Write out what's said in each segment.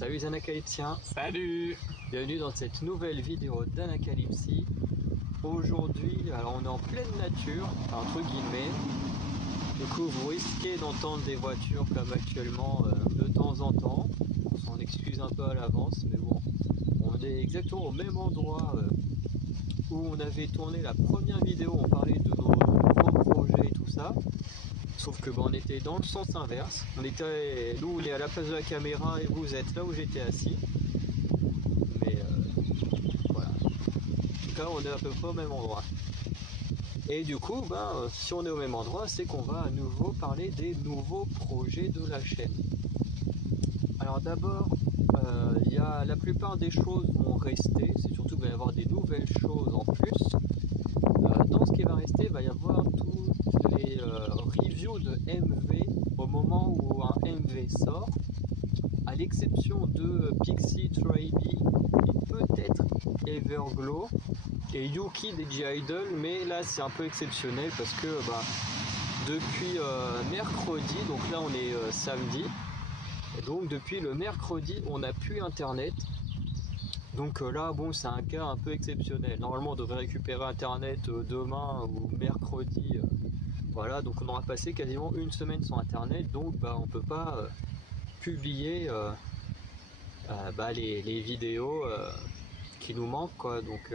Salut les Anacalypsiens. Salut. Bienvenue dans cette nouvelle vidéo d'Anacalypsie. Aujourd'hui, alors on est en pleine nature, entre guillemets. Du coup, vous risquez d'entendre des voitures comme actuellement de temps en temps. On s'en excuse un peu à l'avance, mais bon, on est exactement au même endroit où on avait tourné la première vidéo. On parlait de nos nouveaux projets et tout ça. Sauf que on était dans le sens inverse. Nous, on est à la place de la caméra et vous êtes là où j'étais assis. Mais voilà. En tout cas, on est à peu près au même endroit. Et du coup, si on est au même endroit, c'est qu'on va à nouveau parler des nouveaux projets de la chaîne. Alors d'abord, la plupart des choses vont rester. C'est surtout qu'il va y avoir des nouvelles choses en plus. Dans ce qui va rester, il va y avoir toutes les reviews de MV au moment où un MV sort, à l'exception de Pixie 3D et peut-être Everglow et Yuki des G-Idol, mais là c'est un peu exceptionnel parce que depuis mercredi, donc là on est samedi, et donc depuis le mercredi on n'a plus internet. Donc là, c'est un cas un peu exceptionnel. Normalement, on devrait récupérer Internet demain ou mercredi. Voilà, donc on aura passé quasiment une semaine sans Internet. Donc, on peut pas publier les vidéos qui nous manquent, quoi. Donc,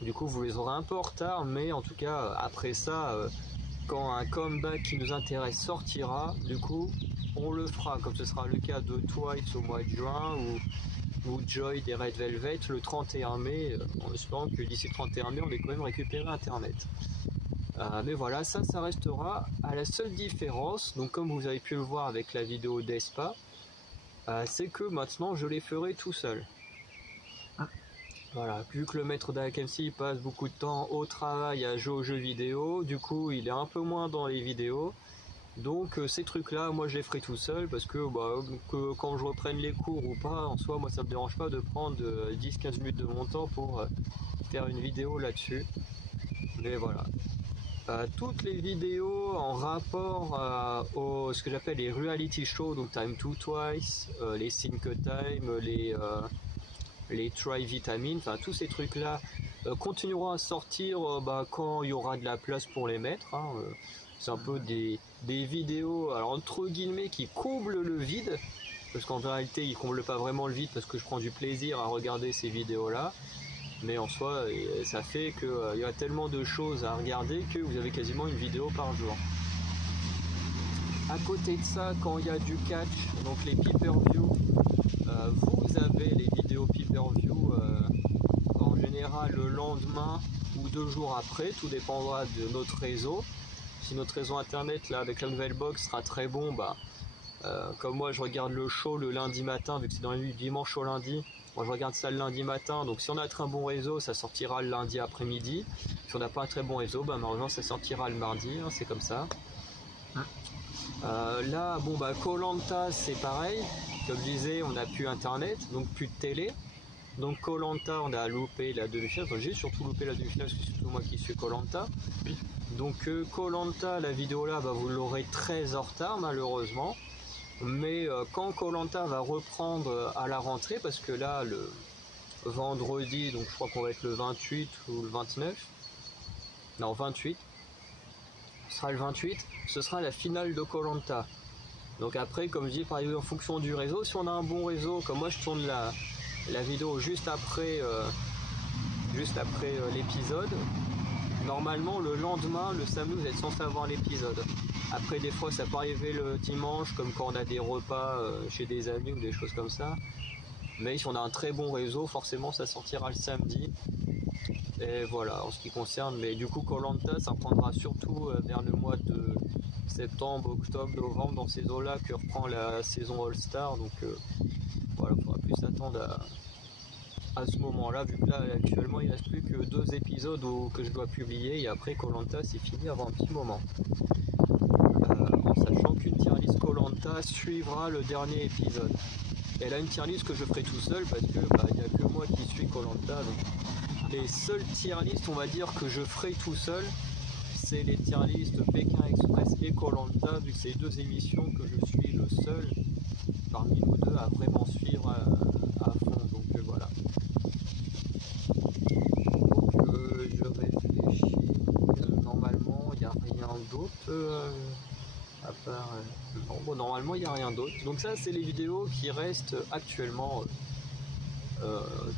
du coup, vous les aurez un peu en retard. Mais en tout cas, après ça, quand un comeback qui nous intéresse sortira, du coup, on le fera. Comme ce sera le cas de Twice au mois de juin ou Joy des Red Velvet le 31 mai, en espérant que d'ici le 31 mai on ait quand même récupéré internet. Mais voilà, ça restera. À la seule différence, donc comme vous avez pu le voir avec la vidéo d'Espa, c'est que maintenant je les ferai tout seul. Voilà, vu que le maître d'Anacalypsie passe beaucoup de temps au travail à jouer aux jeux vidéo, du coup il est un peu moins dans les vidéos. Donc ces trucs là moi je les ferai tout seul parce que quand je reprenne les cours ou pas, en soi moi ça me dérange pas de prendre 10-15 minutes de mon temps pour faire une vidéo là-dessus. Mais voilà, toutes les vidéos en rapport au ce que j'appelle les reality shows, donc Time to Twice, les Think Time, les Try Vitamine, enfin tous ces trucs là continueront à sortir quand il y aura de la place pour les mettre, hein. C'est un peu des vidéos, alors entre guillemets, qui comblent le vide, parce qu'en réalité ils comblent pas vraiment le vide parce que je prends du plaisir à regarder ces vidéos là, mais en soi ça fait qu'il y a tellement de choses à regarder que vous avez quasiment une vidéo par jour. À côté de ça, quand il y a du catch, donc les pay-per-view, vous avez les vidéos pay-per-view en général le lendemain ou 2 jours après, tout dépendra de notre réseau. Si notre réseau internet là avec la nouvelle box sera très bon, comme moi je regarde le show le lundi matin, vu que c'est dans la nuit du dimanche au lundi, moi je regarde ça le lundi matin, donc si on a un très bon réseau ça sortira le lundi après-midi. Si on n'a pas un très bon réseau, malheureusement ça sortira le mardi, hein, c'est comme ça. Là Koh-Lanta c'est pareil, comme je disais on n'a plus internet, donc plus de télé. Donc Koh-Lanta on a loupé la demi-finale, j'ai surtout loupé la demi-finale parce que c'est surtout moi qui suis Koh-Lanta. Donc Koh-Lanta, la vidéo là vous l'aurez très en retard malheureusement. Mais quand Koh-Lanta va reprendre à la rentrée, parce que là le vendredi, donc je crois qu'on va être le 28 ou le 29, non 28, ce sera le 28, ce sera la finale de Koh-Lanta. Donc après, comme je dis, par exemple en fonction du réseau, si on a un bon réseau, comme moi je tourne la vidéo juste après l'épisode, normalement le lendemain, le samedi, vous êtes censé avoir l'épisode. Après des fois ça peut arriver le dimanche, comme quand on a des repas chez des amis ou des choses comme ça. Mais si on a un très bon réseau, forcément ça sortira le samedi. Et voilà, en ce qui concerne, mais du coup Koh-Lanta ça reprendra surtout vers le mois de septembre, octobre, novembre, dans ces eaux-là que reprend la saison All-Star. Donc voilà, il faudra plus s'attendre à ce moment-là, vu que là actuellement il ne reste plus que 2 épisodes que je dois publier, et après Koh-Lanta c'est fini avant un petit moment. En sachant qu'une tier list Koh-Lanta suivra le dernier épisode. Et là une tier list que je ferai tout seul parce que il n'y a que moi qui suis Koh-Lanta. Donc les seules tier list on va dire que je ferai tout seul, c'est les tier list Pékin Express et Koh-Lanta, vu que c'est 2 émissions que je suis le seul parmi nous deux à vraiment suivre à fond. Donc voilà. Donc je réfléchis. Normalement, il n'y a rien d'autre à part. Non, bon, normalement, il n'y a rien d'autre. Donc ça, c'est les vidéos qui restent actuellement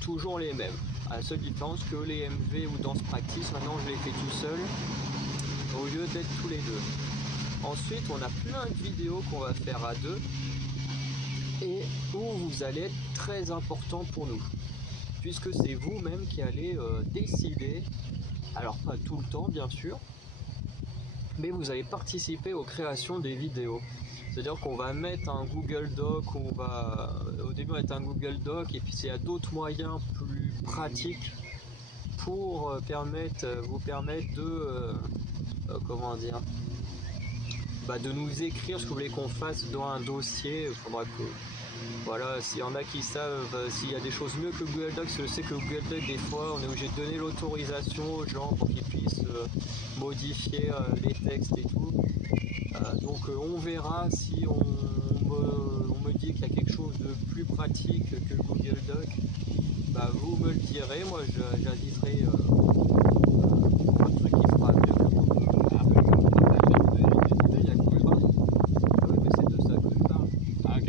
toujours les mêmes. À la seule différence que les MV ou Dance Practice, maintenant je les fais tout seul au lieu d'être tous les deux. Ensuite, on a plein de vidéos qu'on va faire à deux et où vous allez être très important pour nous, puisque c'est vous-même qui allez décider, alors pas tout le temps bien sûr, mais vous allez participer aux créations des vidéos. C'est-à-dire qu'on va mettre un Google Doc, on va au début mettre un Google Doc et puis il y a d'autres moyens plus pratiques pour vous permettre de comment dire, de nous écrire ce que vous voulez qu'on fasse dans un dossier. Il faudra que voilà, s'il y en a qui savent s'il y a des choses mieux que Google Docs, je sais que Google Docs des fois on est obligé de donner l'autorisation aux gens pour qu'ils puissent modifier les textes et tout. Donc on verra si on me dit qu'il y a quelque chose de plus pratique que Google Doc. Vous me le direz, moi j'inviterai un truc qui sera mieux que Google Doc. Il y a Google Doc. Ah oui, mais c'est de ça que je parle. Ah ok.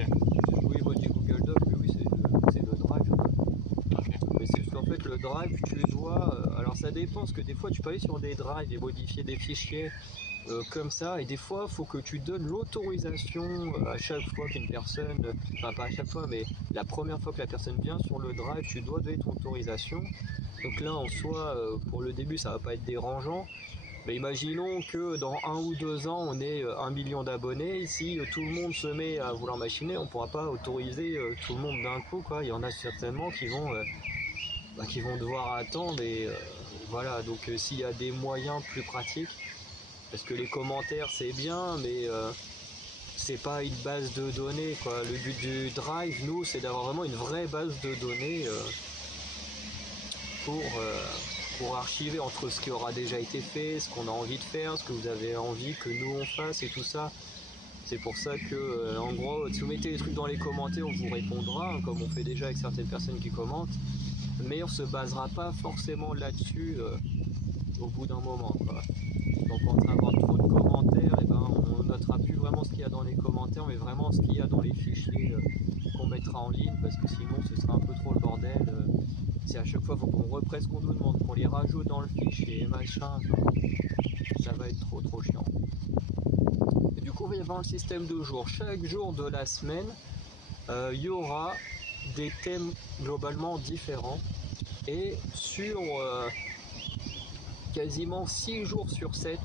Oui, moi je dis Google Doc, mais oui c'est le Drive. Okay. Mais c'est qu'en fait le Drive, tu dois... alors ça dépend, parce que des fois tu peux aller sur des drives et modifier des fichiers comme ça, et des fois il faut que tu donnes l'autorisation à chaque fois qu'une personne, enfin pas à chaque fois, mais la première fois que la personne vient sur le drive, tu dois donner ton autorisation. Donc là en soi, pour le début ça va pas être dérangeant, mais imaginons que dans 1 ou 2 ans on ait 1 million d'abonnés. Si tout le monde se met à vouloir machiner, on pourra pas autoriser tout le monde d'un coup, quoi. Il y en a certainement qui vont devoir attendre, et voilà. Donc s'il y a des moyens plus pratiques, parce que les commentaires c'est bien, mais c'est pas une base de données, quoi. Le but du Drive, nous, c'est d'avoir vraiment une vraie base de données pour archiver entre ce qui aura déjà été fait, ce qu'on a envie de faire, ce que vous avez envie que nous on fasse et tout ça. C'est pour ça que, en gros, si vous mettez des trucs dans les commentaires, on vous répondra, hein, comme on fait déjà avec certaines personnes qui commentent, mais on se basera pas forcément là-dessus au bout d'un moment, quoi. Donc en train d'avoir trop de commentaires, on notera plus vraiment ce qu'il y a dans les commentaires, mais vraiment ce qu'il y a dans les fichiers qu'on mettra en ligne, parce que sinon ce sera un peu trop le bordel. Si à chaque fois il faut qu'on reprenne ce qu'on nous demande, qu'on les rajoute dans le fichier, machin, ça va être trop chiant. Et du coup il va y avoir un système de jours. Chaque jour de la semaine, il y aura des thèmes globalement différents, et sur quasiment 6 jours sur 7,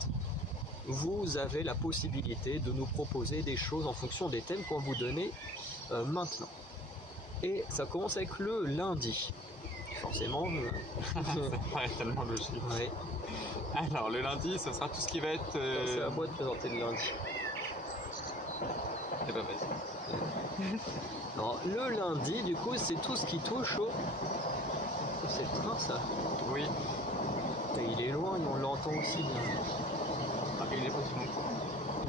vous avez la possibilité de nous proposer des choses en fonction des thèmes qu'on va vous donner maintenant. Et ça commence avec le lundi. Forcément. Ça paraît tellement logique. Ouais. Alors le lundi, ce sera tout ce qui va être... C'est à moi de présenter le lundi. Eh ben vas-y. Non, le lundi, du coup, c'est tout ce qui touche au... C'est le train, ça? Oui. Et il est loin et on l'entend aussi bien. Ah, il est pas si longtemps.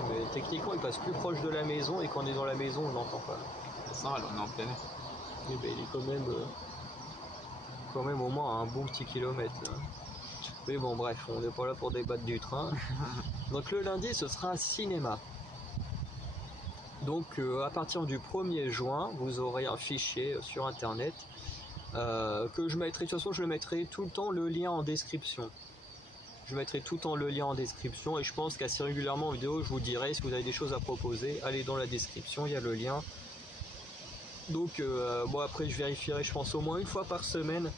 Mais techniquement, il passe plus proche de la maison, et quand on est dans la maison, on l'entend pas. Ça, alors on est en plein air. Et ben, il est quand même au moins à un bon petit kilomètre. Là. Mais bon, bref, on n'est pas là pour débattre du train. Donc le lundi, ce sera cinéma. Donc à partir du 1er juin, vous aurez un fichier sur internet que je mettrai, de toute façon je mettrai tout le temps le lien en description. Je mettrai tout le temps le lien en description, et je pense qu'assez régulièrement en vidéo je vous dirai si vous avez des choses à proposer, allez dans la description, il y a le lien. Donc bon, après je vérifierai, je pense au moins une fois par semaine,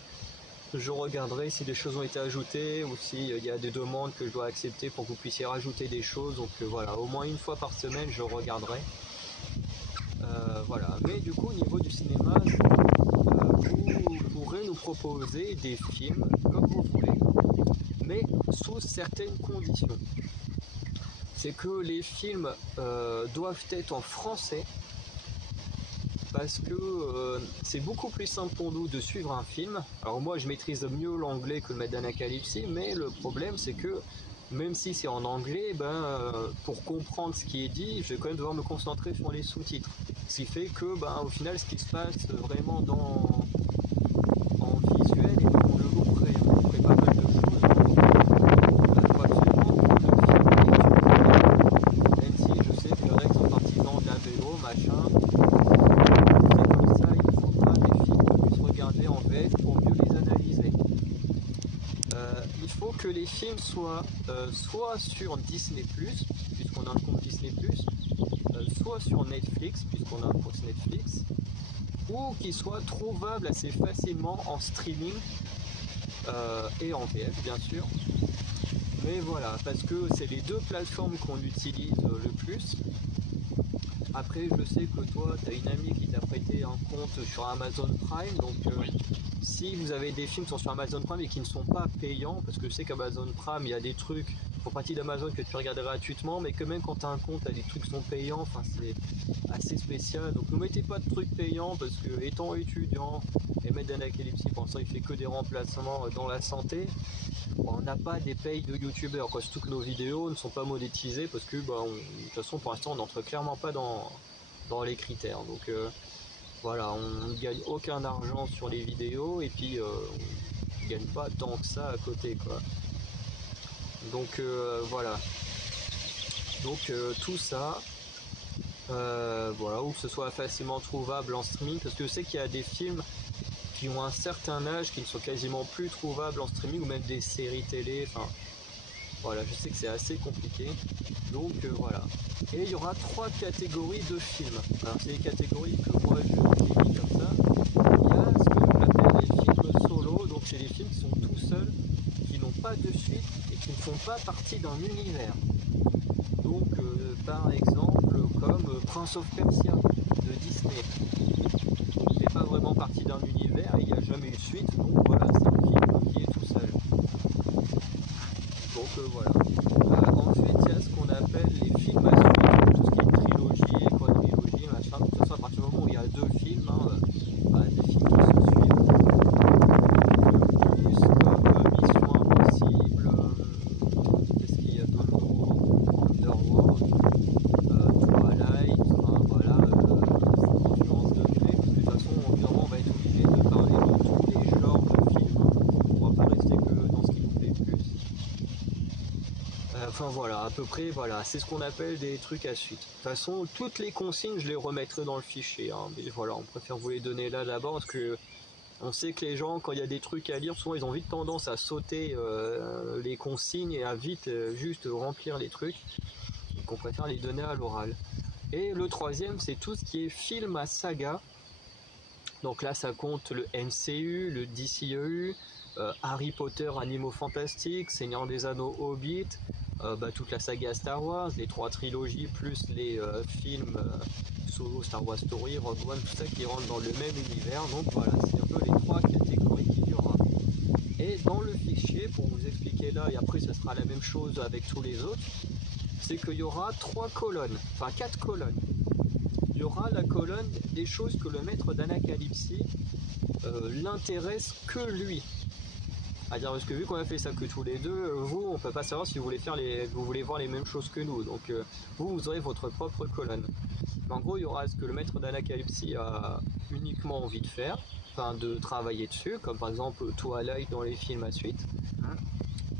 je regarderai si des choses ont été ajoutées ou s'il y a des demandes que je dois accepter pour que vous puissiez rajouter des choses. Donc voilà, au moins une fois par semaine je regarderai. Voilà, mais du coup au niveau du cinéma, vous pourrez nous proposer des films comme vous voulez, mais sous certaines conditions. C'est que les films doivent être en français, parce que c'est beaucoup plus simple pour nous de suivre un film. Alors moi je maîtrise mieux l'anglais que le Medanacalypse, mais le problème c'est que même si c'est en anglais, pour comprendre ce qui est dit, je vais quand même devoir me concentrer sur les sous-titres. Ce qui fait que, au final, ce qui se passe vraiment en visuel et dans le look près. On ferait pas mal de choses. Faut absolument que le film ait une couleur. Même si je sais qu'il y en a qui sont partisans de la vélo, machin. C'est comme ça, il faudra des films qu'on puisse regarder en VF pour mieux les analyser. Il faut que les films soient soit sur Disney+, puisqu'on a un compte Disney+, soit sur Netflix, puisqu'on a un compte Netflix, ou qu'ils soient trouvables assez facilement en streaming et en VF, bien sûr. Mais voilà, parce que c'est les deux plateformes qu'on utilise le plus. Après, je sais que toi, tu as une amie qui t'a prêté un compte sur Amazon Prime, donc Oui. si vous avez des films qui sont sur Amazon Prime et qui ne sont pas payants, parce que je sais qu'Amazon Prime, il y a des trucs pour partie d'Amazon que tu peux regarder gratuitement, mais que même quand tu as un compte, tu as des trucs qui sont payants, enfin c'est assez spécial. Donc ne mettez pas de trucs payants, parce que étant étudiant, et Maître d'Anacalypsie, pour l'instant il fait que des remplacements dans la santé, on n'a pas des payes de youtubeurs, quoi. Surtout que nos vidéos ne sont pas monétisées, parce que de toute façon pour l'instant on n'entre clairement pas dans les critères. Donc voilà, on ne gagne aucun argent sur les vidéos et puis on ne gagne pas tant que ça à côté, quoi. Donc voilà. Donc tout ça, voilà, ou que ce soit facilement trouvable en streaming, parce que je sais qu'il y a des films qui ont un certain âge qui ne sont quasiment plus trouvables en streaming, ou même des séries télé, enfin voilà, je sais que c'est assez compliqué. Donc voilà. Et il y aura 3 catégories de films. Alors c'est des catégories que moi je définis comme ça. Il y a ce que j'appelle les films solo, donc c'est les films qui sont tout seuls, qui n'ont pas de suite et qui ne font pas partie d'un univers. Donc par exemple comme Prince of Persia de Disney. Il n'est pas vraiment partie d'un univers, il n'y a jamais eu de suite, donc voilà, c'est un film qui est tout seul. Donc voilà. Ensuite, il y a ce qu'on appelle les films à suite, tout ce qui est trilogie, quadrilogie, machin. Tout ça, à partir du moment où il y a 2 films, des films qui se suivent. Plus comme Mission Impossible, qu'est-ce qu'il y a d'autre, Underworld, Twilight, enfin voilà, c'est nuance de degré, parce que de toute façon, évidemment, on va être obligé de parler de tous les genres de films. On va pas rester que dans ce qui nous plaît le plus. Enfin voilà, à peu près, voilà, c'est ce qu'on appelle des trucs à suite. De toute façon, toutes les consignes, je les remettrai dans le fichier, hein, mais voilà, on préfère vous les donner là d'abord, parce que on sait que les gens, quand il y a des trucs à lire, souvent ils ont vite tendance à sauter les consignes et à vite juste remplir les trucs. Donc on préfère les donner à l'oral. Et le troisième, c'est tout ce qui est film à saga. Donc là, ça compte le MCU, le DCEU, Harry Potter, Animaux Fantastiques, Seigneur des Anneaux, Hobbit, toute la saga Star Wars, les 3 trilogies, plus les films Solo, Star Wars Story, Rogue One, tout ça qui rentre dans le même univers. Donc voilà, c'est un peu les 3 catégories qu'il y aura. Et dans le fichier, pour vous expliquer là, et après ce sera la même chose avec tous les autres, c'est qu'il y aura 3 colonnes, enfin 4 colonnes. Il y aura la colonne des choses que le maître d'Anacalypsie l'intéresse que lui. C'est-à-dire parce que vu qu'on a fait ça que tous les deux, vous, on peut pas savoir si vous voulez voir les mêmes choses que nous. Donc vous aurez votre propre colonne. Mais en gros, il y aura ce que le maître d'Anacalypsie a uniquement envie de faire, enfin de travailler dessus, comme par exemple Twilight dans les films à suite.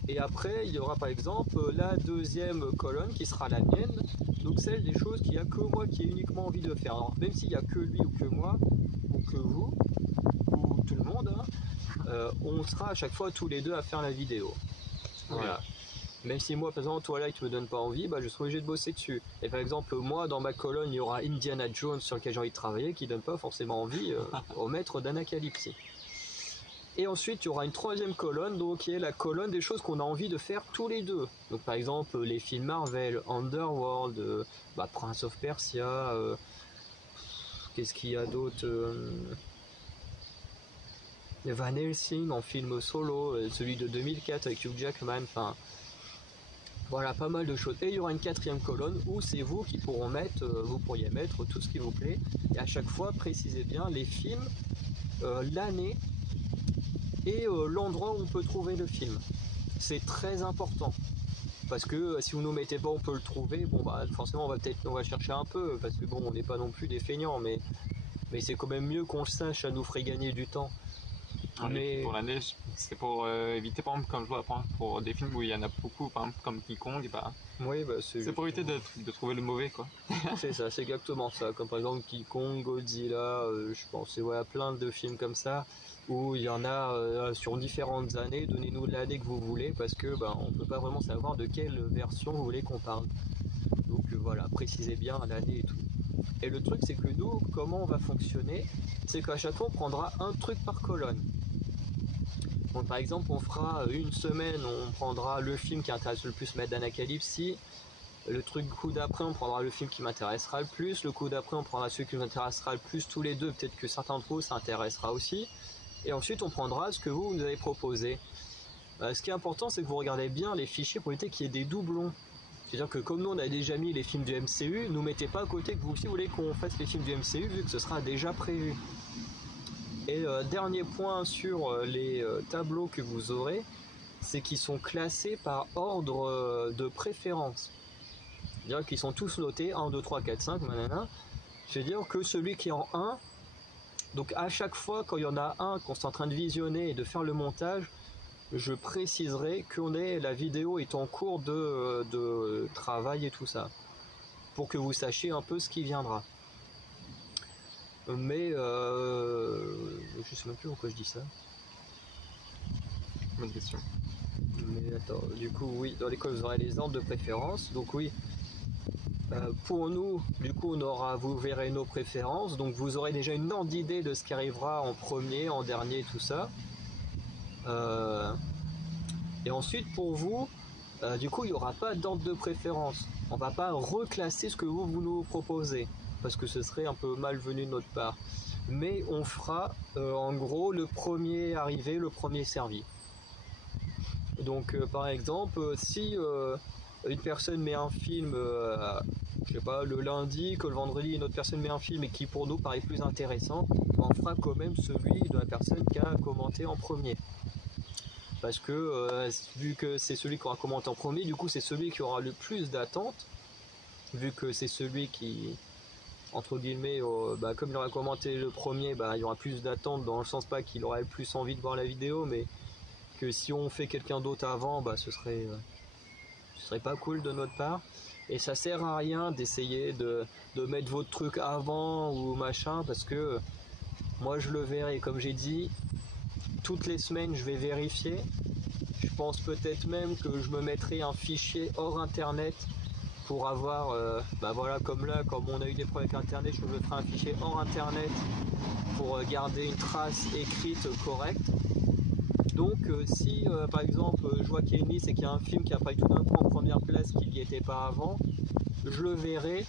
Et après, il y aura par exemple la deuxième colonne qui sera la mienne, donc celle des choses qu'il n'y a que moi qui ai uniquement envie de faire. Alors même s'il n'y a que lui ou que moi, ou que vous, ou tout le monde, on sera à chaque fois tous les deux à faire la vidéo. Voilà. Même si moi, par exemple, Twilight me donne pas envie, je serai obligé de bosser dessus. Et par exemple, moi, dans ma colonne, il y aura Indiana Jones sur lequel j'ai envie de travailler, qui donne pas forcément envie au maître d'Anacalypsie. Et ensuite, il y aura une troisième colonne, donc qui est la colonne des choses qu'on a envie de faire tous les deux. Donc par exemple, les films Marvel, Underworld, Prince of Persia, qu'est-ce qu'il y a d'autre, Van Helsing en film solo, celui de 2004 avec Hugh Jackman, enfin voilà, pas mal de choses. Et il y aura une quatrième colonne où c'est vous qui vous pourriez mettre tout ce qui vous plaît, et à chaque fois précisez bien les films, l'année et l'endroit où on peut trouver le film. C'est très important. parce que si vous nous mettez pas, on peut le trouver. Bon bah forcément on va chercher un peu, parce que bon, on n'est pas non plus des feignants, mais c'est quand même mieux qu'on le sache, ça nous ferait gagner du temps. Mais pour l'année, c'est pour éviter, par exemple, comme je vois, pour des films où il y en a beaucoup, par exemple comme King Kong, bah, oui, bah, c'est pour éviter de trouver le mauvais, quoi. C'est ça, c'est exactement ça. Comme par exemple King Kong, Godzilla, je pense ouais, à plein de films comme ça, où il y en a sur différentes années. Donnez-nous l'année que vous voulez, parce que on peut pas vraiment savoir de quelle version vous voulez qu'on parle. Donc voilà, précisez bien l'année et tout. Et le truc, c'est que nous, comment on va fonctionner, c'est qu'à chaque fois on prendra un truc par colonne. Donc par exemple, on fera une semaine, on prendra le film qui intéresse le plus Maître d'Anacalypsie. Le coup d'après, on prendra le film qui m'intéressera le plus. Le coup d'après, on prendra celui qui nous intéressera le plus tous les deux. Peut-être que certains d'entre vous, ça intéressera aussi. Et ensuite, on prendra ce que vous nous avez proposé. Ce qui est important, c'est que vous regardez bien les fichiers pour éviter qu'il y ait des doublons. C'est-à-dire que comme nous, on a déjà mis les films du MCU, ne mettez pas à côté que vous aussi voulez qu'on fasse les films du MCU, vu que ce sera déjà prévu. Et dernier point sur les tableaux que vous aurez, c'est qu'ils sont classés par ordre de préférence. C'est-à-dire qu'ils sont tous notés 1, 2, 3, 4, 5, nanana. C'est-à-dire que celui qui est en 1, donc à chaque fois quand il y en a un qu'on est en train de visionner et de faire le montage, je préciserai la vidéo est en cours de travail et tout ça, pour que vous sachiez un peu ce qui viendra. Mais je sais même plus pourquoi je dis ça. Bonne question. Mais attends, du coup oui, dans l'école vous aurez les ordres de préférence, donc oui. Pour nous, du coup, vous verrez nos préférences, donc vous aurez déjà une ordre d'idée de ce qui arrivera en premier, en dernier, tout ça. Et ensuite, pour vous, du coup, il n'y aura pas d'ordre de préférence. On va pas reclasser ce que vous nous proposez, parce que ce serait un peu malvenu de notre part. Mais on fera, en gros, le premier arrivé, le premier servi. Donc, par exemple, si une personne met un film, je sais pas, le lundi, que le vendredi une autre personne met un film et qui pour nous paraît plus intéressant, on fera quand même celui de la personne qui a commenté en premier. Parce que vu que c'est celui qui aura commenté en premier, du coup c'est celui qui aura le plus d'attente, vu que c'est celui qui, entre guillemets, comme il aura commenté le premier, il y aura plus d'attente dans le sens pas qu'il aurait le plus envie de voir la vidéo, mais que si on fait quelqu'un d'autre avant, ce serait pas cool de notre part. Et ça sert à rien d'essayer de mettre votre truc avant ou machin, parce que moi je le verrai, comme j'ai dit, toutes les semaines je vais vérifier. Je pense peut-être même que je me mettrai un fichier hors internet pour avoir, voilà, comme là, comme on a eu des problèmes avec internet, je me ferai un fichier hors internet pour garder une trace écrite correcte. Donc si par exemple je vois qu'il y a une liste et qu'il y a un film qui apparaît tout d'un coup en première place qui n'y était pas avant, je le verrai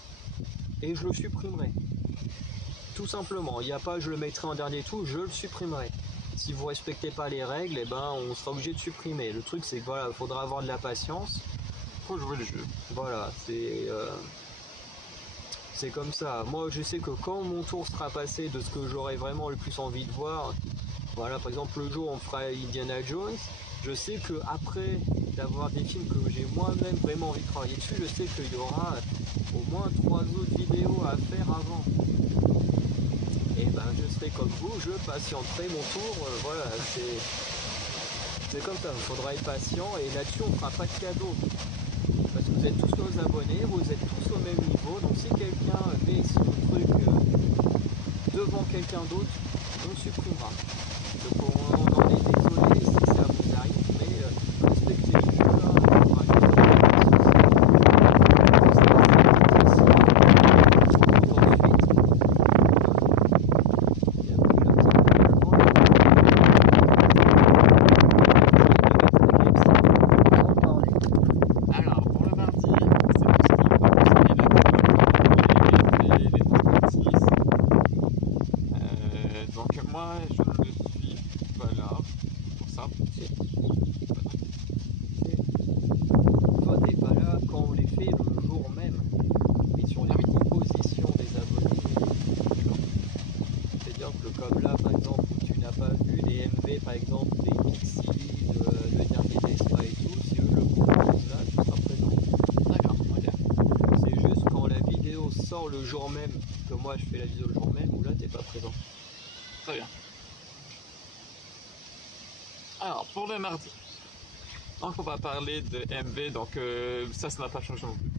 et je le supprimerai. Tout simplement, il n'y a pas je le mettrai en dernier tout, je le supprimerai. Si vous respectez pas les règles, on sera obligé de supprimer. Le truc c'est que voilà, il faudra avoir de la patience. Faut jouer le jeu. Voilà, c'est comme ça. Moi je sais que quand mon tour sera passé de ce que j'aurai vraiment le plus envie de voir, voilà, par exemple le jour on fera Indiana Jones, je sais que après d'avoir des films que j'ai moi-même vraiment envie de travailler dessus, je sais qu'il y aura au moins 3 autres vidéos à faire avant. Et je serai comme vous, je patienterai mon tour, voilà, c'est comme ça, il faudra être patient et là-dessus on fera pas de cadeau. Parce que vous êtes tous nos abonnés, vous êtes tous au même niveau, donc si quelqu'un met son truc devant quelqu'un d'autre, on supprimera. Donc on en est désolé si ça vous arrive, mais respectez le jeu. Alors, pour le mardi, c'est tout ce qui concerne les donc moi, je ne suis pas sur le jour même, que moi je fais la vidéo le jour même, ou là t'es pas présent. Très bien. Alors, pour le mardi, donc on va parler de MV, donc ça n'a pas changé non plus.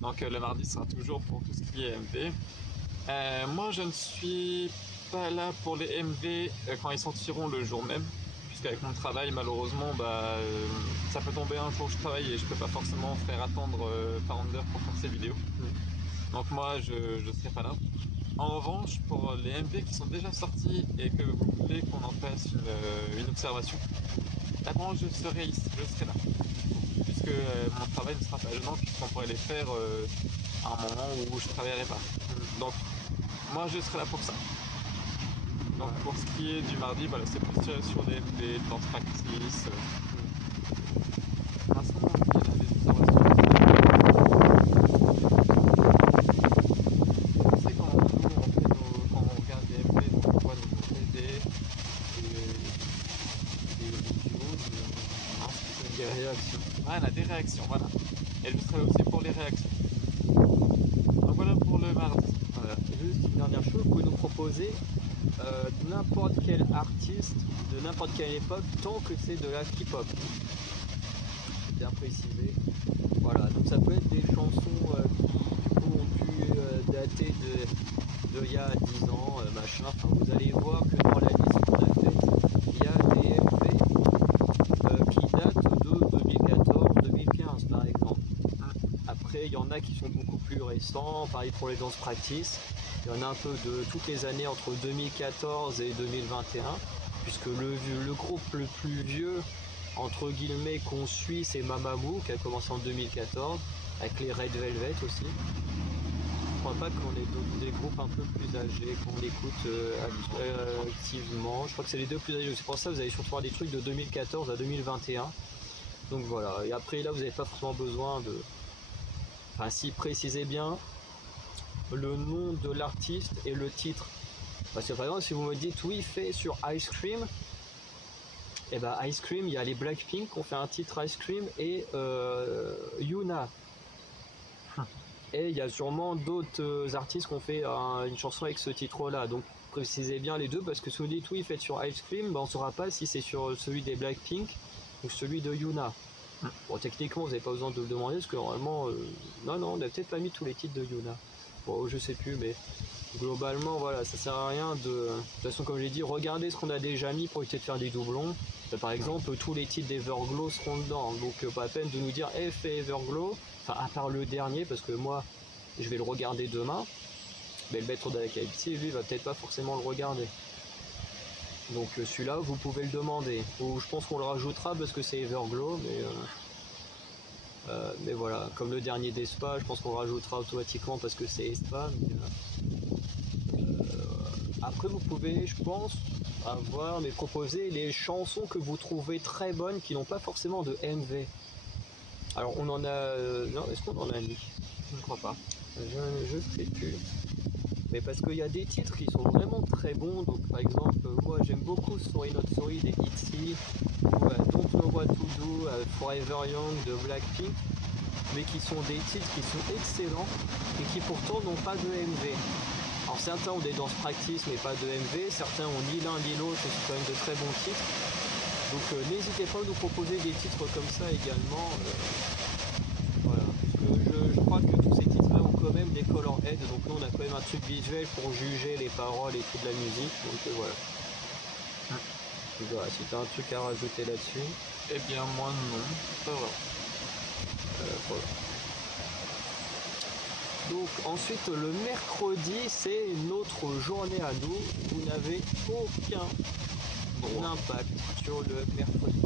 Donc le mardi sera toujours pour tout ce qui est MV. Moi je ne suis pas là pour les MV quand ils sortiront le jour même, puisqu'avec mon travail malheureusement ça peut tomber un jour où je travaille et je peux pas forcément faire attendre Founder pour faire ces vidéos. Donc moi je serai pas là. En revanche, pour les MV qui sont déjà sortis et que vous voulez qu'on en fasse une observation, d'abord je serai là. Puisque mon travail ne sera pas gênant, puisqu'on pourrait les faire à un moment où je ne travaillerai pas. Donc moi je serai là pour ça. Donc pour ce qui est du mardi, voilà, c'est plus tiré sur les MV, danse practice. À ce moment, il y a des observations. Voilà, des réactions, voilà. Et je serai aussi pour les réactions. Donc voilà pour le mardi. Voilà. Juste une dernière chose, vous pouvez nous proposer n'importe quel artiste de n'importe quelle époque tant que c'est de la hip-hop. Bien précisé. Voilà, donc ça peut être des chansons qui ont pu dater de il y a 10 ans, machin. Enfin, vous allez voir que dans la liste qu'on a faite, il y a des MV qui datent de 2014-2015 par exemple. Après, il y en a qui sont beaucoup plus récents, pareil pour les danses practice. Il y en a un peu de toutes les années entre 2014 et 2021, puisque le groupe le plus vieux, entre guillemets, qu'on suit, c'est Mamamoo, qui a commencé en 2014, avec les Red Velvet aussi. Je crois pas qu'on ait des groupes un peu plus âgés, qu'on écoute activement. Je crois que c'est les deux plus âgés. C'est pour ça que vous allez surtout voir des trucs de 2014 à 2021. Donc voilà. Et après, là, vous n'avez pas forcément besoin de... Enfin, si, précisez bien le nom de l'artiste et le titre. Parce que par exemple, si vous me dites oui, fait sur Ice Cream, et ben Ice Cream, il y a les Blackpink qui ont fait un titre Ice Cream et Yuna. Et il y a sûrement d'autres artistes qui ont fait une chanson avec ce titre-là. Donc précisez bien les deux, parce que si vous dites oui, fait sur Ice Cream, ben, on ne saura pas si c'est sur celui des Blackpink ou celui de Yuna. Bon, techniquement, vous n'avez pas besoin de le demander, parce que normalement, non, on n'a peut-être pas mis tous les titres de Yuna. Bon, je sais plus, mais globalement, voilà, ça sert à rien de... De toute façon, comme j'ai dit, regardez ce qu'on a déjà mis pour éviter de faire des doublons. Par exemple, tous les titres d'Everglow seront dedans, donc pas la peine de nous dire hey, fait Everglow, enfin à part le dernier, parce que moi je vais le regarder demain, mais le maître d'Anacalypse, lui, va peut-être pas forcément le regarder. Donc celui-là, vous pouvez le demander, ou je pense qu'on le rajoutera parce que c'est Everglow, mais voilà, comme le dernier d'Espa, je pense qu'on le rajoutera automatiquement parce que c'est Espa. Après, vous pouvez, je pense, avoir, mais proposer les chansons que vous trouvez très bonnes qui n'ont pas forcément de MV. Alors, on en a. Non, est-ce qu'on en a mis? Je ne crois pas. Je ne sais plus. Mais parce qu'il y a des titres qui sont vraiment très bons. Donc, par exemple, moi j'aime beaucoup Sorry Not Sorry des ITZY, ou Don't Know What to Do, Forever Young de Blackpink, mais qui sont des titres qui sont excellents et qui pourtant n'ont pas de MV. Alors certains ont des danses practice mais pas de MV, certains ont ni l'un ni l'autre et c'est quand même de très bons titres. Donc n'hésitez pas à nous proposer des titres comme ça également. Voilà. Je crois que tous ces titres-là ont quand même des color heads, donc nous on a quand même un truc visuel pour juger les paroles et tout de la musique. Donc voilà. Donc, voilà, si tu as un truc à rajouter là-dessus. Eh bien moi non, pas vraiment. Voilà. Donc ensuite le mercredi c'est notre journée à nous, vous n'avez aucun impact sur le mercredi.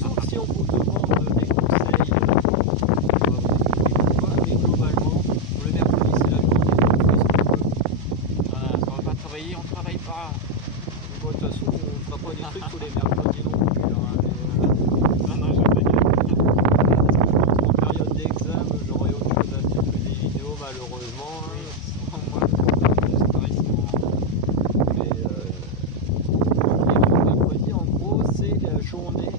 Sauf si on vous demande des conseils, mais globalement le mercredi c'est la journée de voilà, on va pas travailler, on travaille pas. De toute façon on ne fera pas des trucs tous les mercredis non plus. Non, je vais pas dire. En période d'examen, j'aurais autre chose à dire que des vidéos malheureusement. Moi, je travaille souvent. Mais le mercredi en gros c'est la journée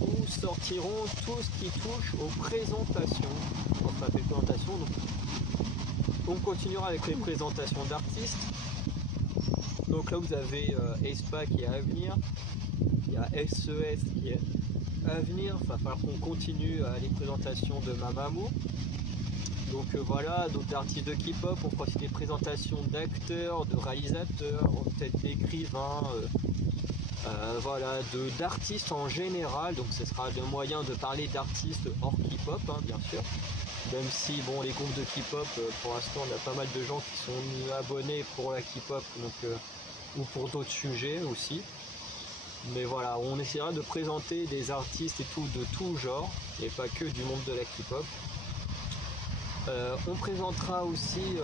où sortiront tout ce qui touche aux présentations. On s'appelle présentation, donc On continuera avec les présentations d'artistes. Donc là vous avez Aespa qui est à venir, il y a SES qui est à venir, il va falloir qu'on continue les présentations de Mamamoo. Donc voilà, d'autres artistes de K-pop, on fera aussi des présentations d'acteurs, de réalisateurs, peut-être d'écrivains, voilà, d'artistes en général. Donc ce sera le moyen de parler d'artistes hors K-pop, hein, bien sûr. Même si bon, les groupes de K-pop, pour l'instant on a pas mal de gens qui sont abonnés pour la K-pop, donc ou pour d'autres sujets aussi. Mais voilà, on essaiera de présenter des artistes et tout de tout genre, et pas que du monde de la K-pop. On présentera aussi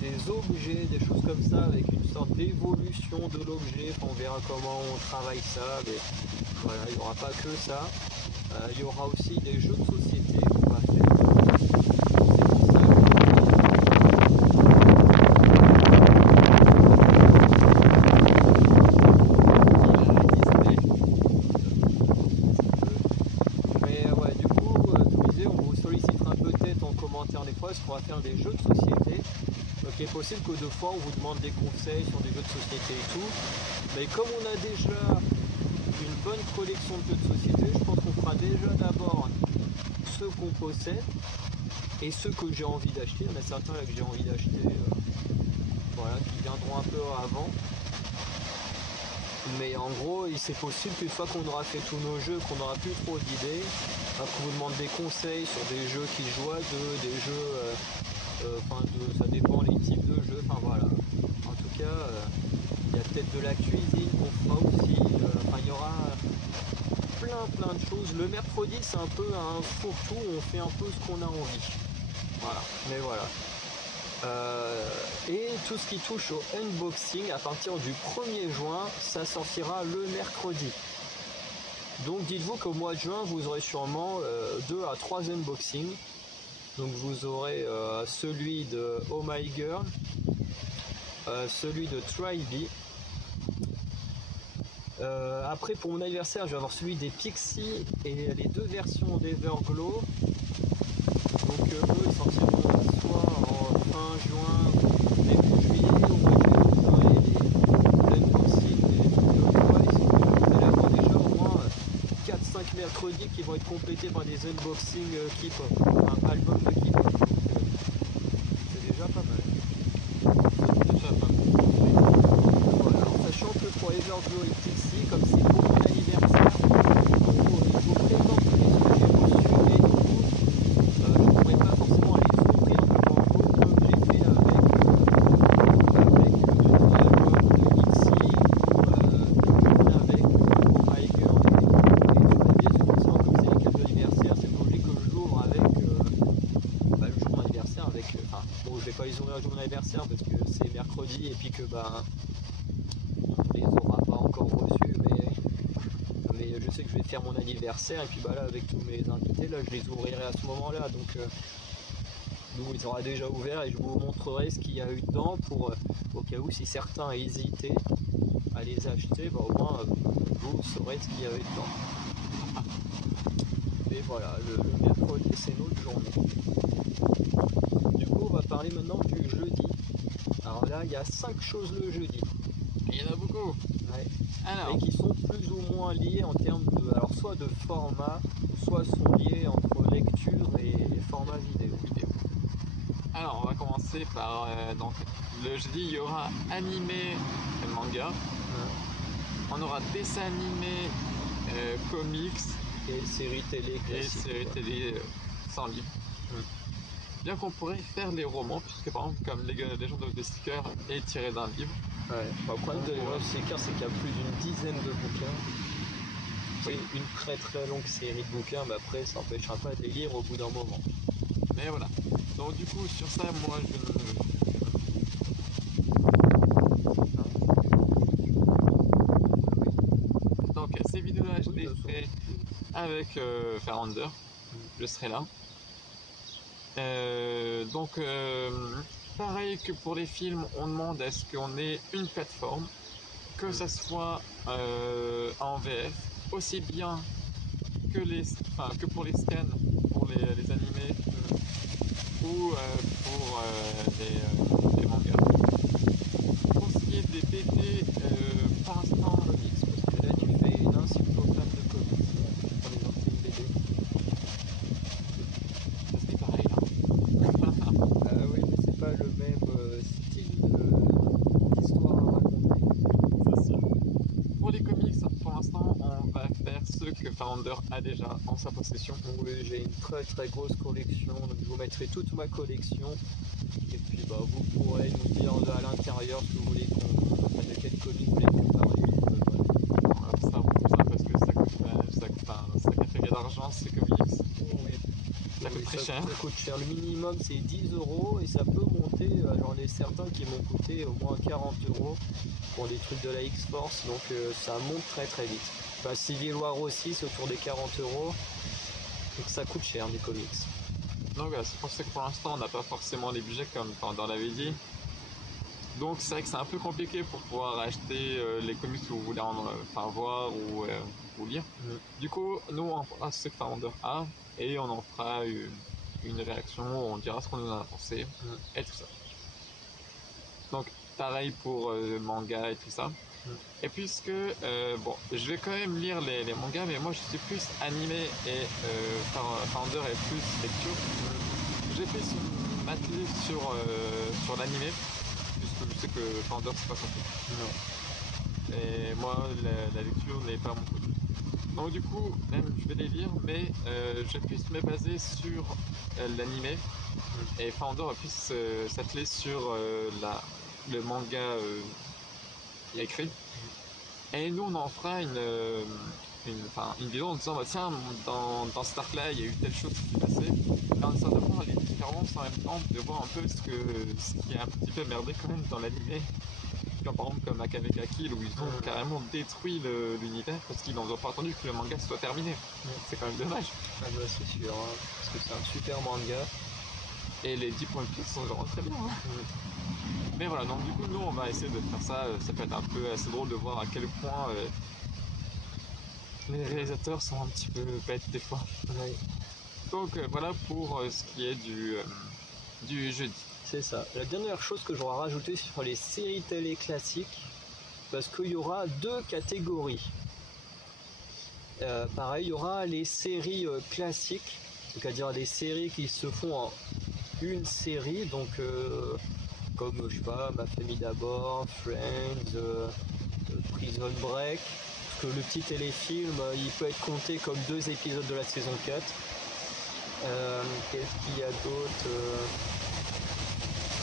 des objets, des choses comme ça, avec une sorte d'évolution de l'objet. Enfin, on verra comment on travaille ça, mais voilà, il n'y aura pas que ça. Il y aura aussi des jeux de société qu'on va faire. On va faire des jeux de société, donc il est possible que deux fois on vous demande des conseils sur des jeux de société et tout, mais comme on a déjà une bonne collection de jeux de société, je pense qu'on fera déjà d'abord ceux qu'on possède et ceux que j'ai envie d'acheter. Il y en a certains là que j'ai envie d'acheter, voilà, qui viendront un peu avant. Mais en gros, c'est possible qu'une fois qu'on aura fait tous nos jeux, qu'on n'aura plus trop d'idées, qu'on vous demande des conseils sur des jeux qui jouent à deux, des jeux, ça dépend les types de jeux, enfin voilà. En tout cas, il y a peut-être de la cuisine qu'on fera aussi, il y aura plein de choses. Le mercredi, c'est un peu un fourre-tout, on fait un peu ce qu'on a envie. Voilà, mais voilà. Et tout ce qui touche au unboxing, à partir du 1er juin, ça sortira le mercredi. Donc dites-vous qu'au mois de juin, vous aurez sûrement 2 à 3 unboxings. Donc vous aurez celui de Oh My Girl, celui de Try-B. Après pour mon anniversaire, je vais avoir celui des Pixies et les 2 versions d'Everglow. Donc eux ils sortiront soit en fin juin ou début juillet. Au mois de juillet vous aurez les unboxings des Twice. Vous allez avoir déjà au moins 4-5 mercredis qui vont être complétés par des unboxings K-pop, un album de K-pop. C'est déjà pas mal. Voilà, en sachant que pour Everglow et Pixie, comme c'est pour mon anniversaire, je vous présente les ce que j'ai reçus et du coup, je ne pourrais pas forcément les ouvrir devant vous comme j'ai fait avec le nouvel album de Pixie ou avec Oh My Girl et c'est forcément comme c'est les cadeaux d'anniversaire, c'est obligé que je l'ouvre avec le jour de mon anniversaire avec. Bon, je vais pas les ouvrir le jour de mon anniversaire parce que c'est mercredi et puis que on les aura pas encore reçus, mais je sais que je vais faire mon anniversaire et puis là avec tous mes invités là je les ouvrirai à ce moment là, donc nous il sera déjà ouvert et je vous montrerai ce qu'il y a eu dedans pour au cas où si certains hésitaient à les acheter, au moins vous saurez ce qu'il y avait dedans. Et voilà, le mercredi c'est notre journée. Du coup on va parler maintenant du jeudi. Alors là il y a 5 choses le jeudi. Il y en a beaucoup. Ouais. Alors, et qui sont plus ou moins liés en termes de, alors soit de format, soit sont liés entre lecture et format vidéo. Alors, on va commencer par donc le jeudi, il y aura animé et manga. On aura dessin animé, comics et séries télé classiques. Et séries télé sans livre. Bien qu'on pourrait faire les romans, puisque par exemple, comme Légende of the Seeker est tiré d'un livre. Ouais. Le problème de Légende of the Seeker, c'est qu'il y a plus d'une dizaine de bouquins. C'est une très longue série de bouquins, mais après ça n'empêchera pas de les lire au bout d'un moment. Mais voilà. Donc du coup sur ça moi donc ces vidéos là je les ferai avec Farander. Je serai là. Pareil que pour les films, on demande à ce qu'on ait une plateforme, que ça soit en VF, aussi bien que pour les scans, pour les animés, ou pour les mangas. Pour ce qui est des BD, pour l'instant, Comics, parce que là tu fais une encyclopédie de comics pour les anciennes BD. c'est pareil là. Ah oui, mais c'est pas le même style d'histoire à raconter. C'est sûr. Pour les comics, pour l'instant, on va faire ceux que Founder a déjà en sa possession. Oui, j'ai une très très grosse collection, donc je vous mettrai toute ma collection. Et puis bah, vous pourrez nous dire à l'intérieur ce que vous voulez de quel comic vous voulez qu'on parle. Ça, parce que ça coûte un sacré gain d'argent, ces comics. Oui. Ça coûte très cher. Ça coûte cher. Le minimum c'est 10 € et ça peut monter. J'en ai certains qui m'ont coûté au moins 40 € pour des trucs de la X-Force, donc ça monte très très vite. Enfin, Civil War aussi, c'est autour des 40 €. Donc ça coûte cher les comics. Donc voilà, c'est pour ça que pour l'instant on n'a pas forcément les budgets comme dans l'avait dit. Donc c'est vrai que c'est un peu compliqué pour pouvoir acheter les comics que vous voulez voir ou lire. Du coup, nous on fera ce que Founder a et on en fera une réaction, on dira ce qu'on en a pensé et tout ça. Donc pareil pour le manga et tout ça. Et puisque, bon, je vais quand même lire les mangas, mais moi je suis plus animé et Founder est plus lecture. J'ai plus m'atteler sur l'animé, puisque je sais que Founder c'est pas son truc. Non. Et moi la lecture n'est pas mon truc. Donc du coup, même je vais les lire, mais je vais plus me baser sur l'animé et Founder va plus s'atteler sur le manga écrit. Et nous, on en fera une vidéo en disant, bah, tiens, dans cet arc-là, il y a eu telle chose qui s'est passée. Et on essaie de voir les différences en même temps, de voir un peu ce qui est un petit peu merdé quand même dans l'animé. Par exemple, comme Akame ga Kill, où ils ont carrément détruit l'univers parce qu'ils n'ont pas attendu que le manga soit terminé. C'est quand même dommage. Ah bah c'est sûr, hein, parce que c'est un super manga. Et les 10 points de plus sont vraiment très bien. Mais voilà, donc du coup, nous, on va essayer de faire ça. Ça peut être un peu assez drôle de voir à quel point les réalisateurs sont un petit peu bêtes des fois. Oui. Donc voilà pour ce qui est du jeudi. C'est ça. La dernière chose que j'aurais rajouté sur les séries télé classiques, parce qu'il y aura deux catégories. Pareil, il y aura les séries classiques, c'est-à-dire les séries qui se font en une série, donc comme je sais pas, Ma famille d'abord, Friends, Prison Break. Parce que le petit téléfilm, il peut être compté comme 2 épisodes de la saison 4. Qu'est-ce qu'il y a d'autre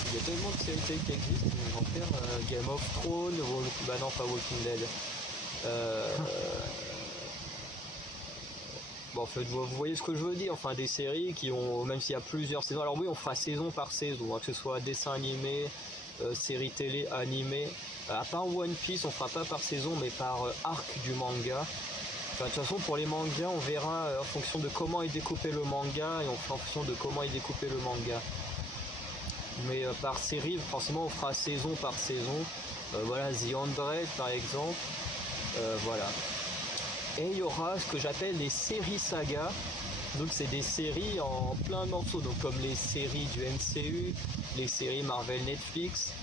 Il y a tellement de séries télé qui existent, mais j'en perds. Game of Thrones, bah non, pas Walking Dead. Bon, en fait, vous voyez ce que je veux dire. Enfin, des séries qui ont, même s'il y a plusieurs saisons. Alors oui, on fera saison par saison, hein, que ce soit dessin animé, série télé, animé. À part One Piece, on fera pas par saison, mais par arc du manga. Enfin, de toute façon, pour les mangas, on verra en fonction de comment est découpé le manga, et on fera en fonction de comment est découpé le manga. Mais par série, forcément, on fera saison par saison. Voilà, The 100 par exemple. Voilà. Et il y aura ce que j'appelle les séries saga. Donc c'est des séries en plein de morceaux, donc comme les séries du MCU, les séries Marvel Netflix,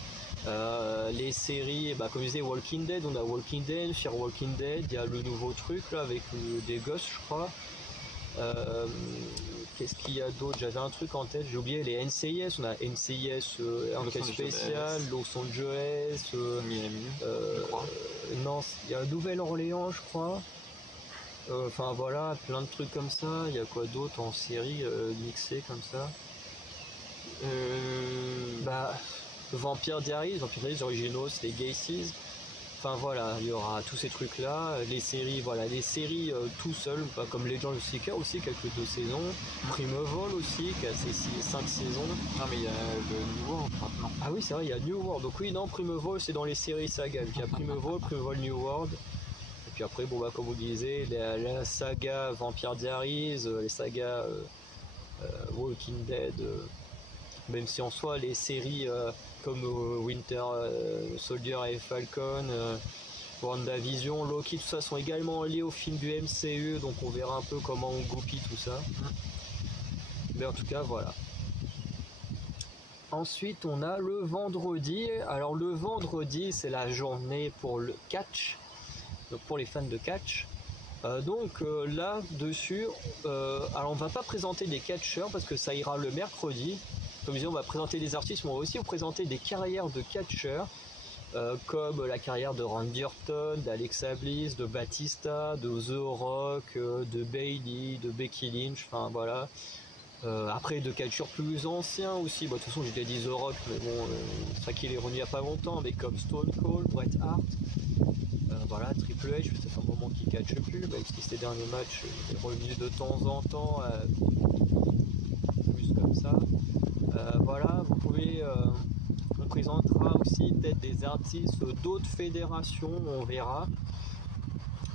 les séries, bah, comme je disais, Walking Dead, on a Walking Dead, Fear Walking Dead, il y a le nouveau truc là avec des gosses je crois. Qu'est-ce qu'il y a d'autre? J'avais un truc en tête, j'ai oublié les NCIS, on a NCIS Enquête spéciale, Los Angeles, Miami, je crois. Non, il y a Nouvelle-Orléans je crois. Enfin voilà, plein de trucs comme ça. Il y a quoi d'autre en série mixée comme ça? Bah, Vampire Diaries, originaux, c'est les Gacy's. Enfin voilà, il y aura tous ces trucs là. Les séries, voilà, les séries tout seul, pas comme Legend of Seeker aussi, quelques 2 saisons. Primeval aussi, qui a ses 5 saisons. Non mais il y a le New World maintenant. Ah oui, c'est vrai, il y a New World. Donc oui, non, Primeval c'est dans les séries saga. Il y a Primeval, New World. Et puis après, bon bah comme vous disiez, la saga Vampire Diaries, les sagas Walking Dead, même si en soi les séries comme Winter Soldier et Falcon, WandaVision, Loki, tout ça sont également liés au film du MCU, donc on verra un peu comment on goupille tout ça. Mais en tout cas, voilà. Ensuite, on a le vendredi. Alors le vendredi, c'est la journée pour le catch, donc pour les fans de catch. Là-dessus, alors on va pas présenter des catcheurs parce que ça ira le mercredi. Comme je disais, on va présenter des artistes, mais on va aussi vous présenter des carrières de catcheurs, comme la carrière de Randy Orton, d'Alexa Bliss, de Batista, de The Rock, de Bayley, de Becky Lynch, enfin voilà. Après de catcheurs plus anciens aussi, bon, de toute façon j'ai déjà dit The Rock, mais bon, c'est vrai qu'il est revenu il n'y a pas longtemps, mais comme Stone Cold, Bret Hart, voilà, Triple H, ça fait un moment qu'il catche plus, même si ces derniers matchs il est revenu de temps en temps, plus comme ça. Voilà, vous pouvez, on présentera aussi peut-être des artistes d'autres fédérations, on verra.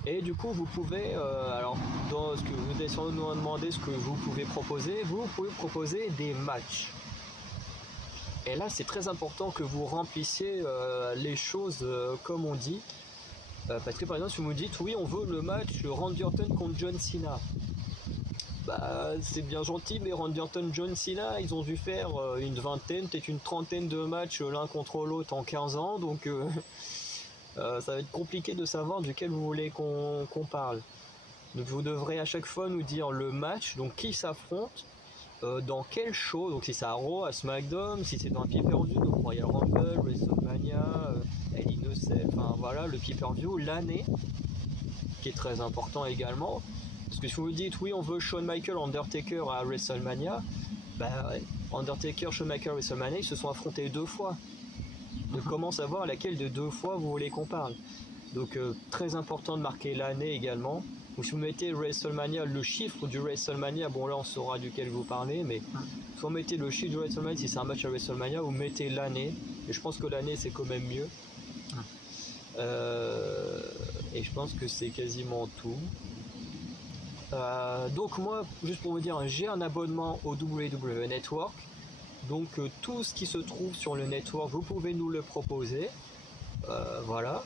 Et du coup, vous pouvez, alors, dans ce que vous allez sans nous demander ce que vous pouvez proposer, vous pouvez proposer des matchs. Et là, c'est très important que vous remplissiez les choses comme on dit. Parce que par exemple, si vous me dites, oui, on veut le match Randy Orton contre John Cena. Bah, c'est bien gentil, mais Randy Orton, John Cena, ils ont dû faire une vingtaine, peut-être une trentaine de matchs l'un contre l'autre en 15 ans, donc ça va être compliqué de savoir duquel vous voulez qu'on parle. Donc vous devrez à chaque fois nous dire le match, donc qui s'affronte, dans quel show, donc si c'est à Raw, à SmackDown, si c'est dans un pay-per-view, donc Royal Rumble, WrestleMania, Hell in a Cell, enfin voilà, le pay-per-view, l'année, qui est très important également. Parce que si vous dites oui on veut Shawn Michaels, Undertaker à WrestleMania, bah ouais, Undertaker, Shawn Michaels, WrestleMania, ils se sont affrontés 2 fois. Donc comment savoir laquelle de 2 fois vous voulez qu'on parle. Donc très important de marquer l'année également. Donc si vous mettez WrestleMania, le chiffre du WrestleMania, bon là on saura duquel vous parlez, mais si vous mettez le chiffre du WrestleMania, si c'est un match à WrestleMania, vous mettez l'année, et je pense que l'année c'est quand même mieux. Et je pense que c'est quasiment tout. Donc moi, juste pour vous dire, j'ai un abonnement au WWE Network. Donc tout ce qui se trouve sur le network, vous pouvez nous le proposer. Voilà.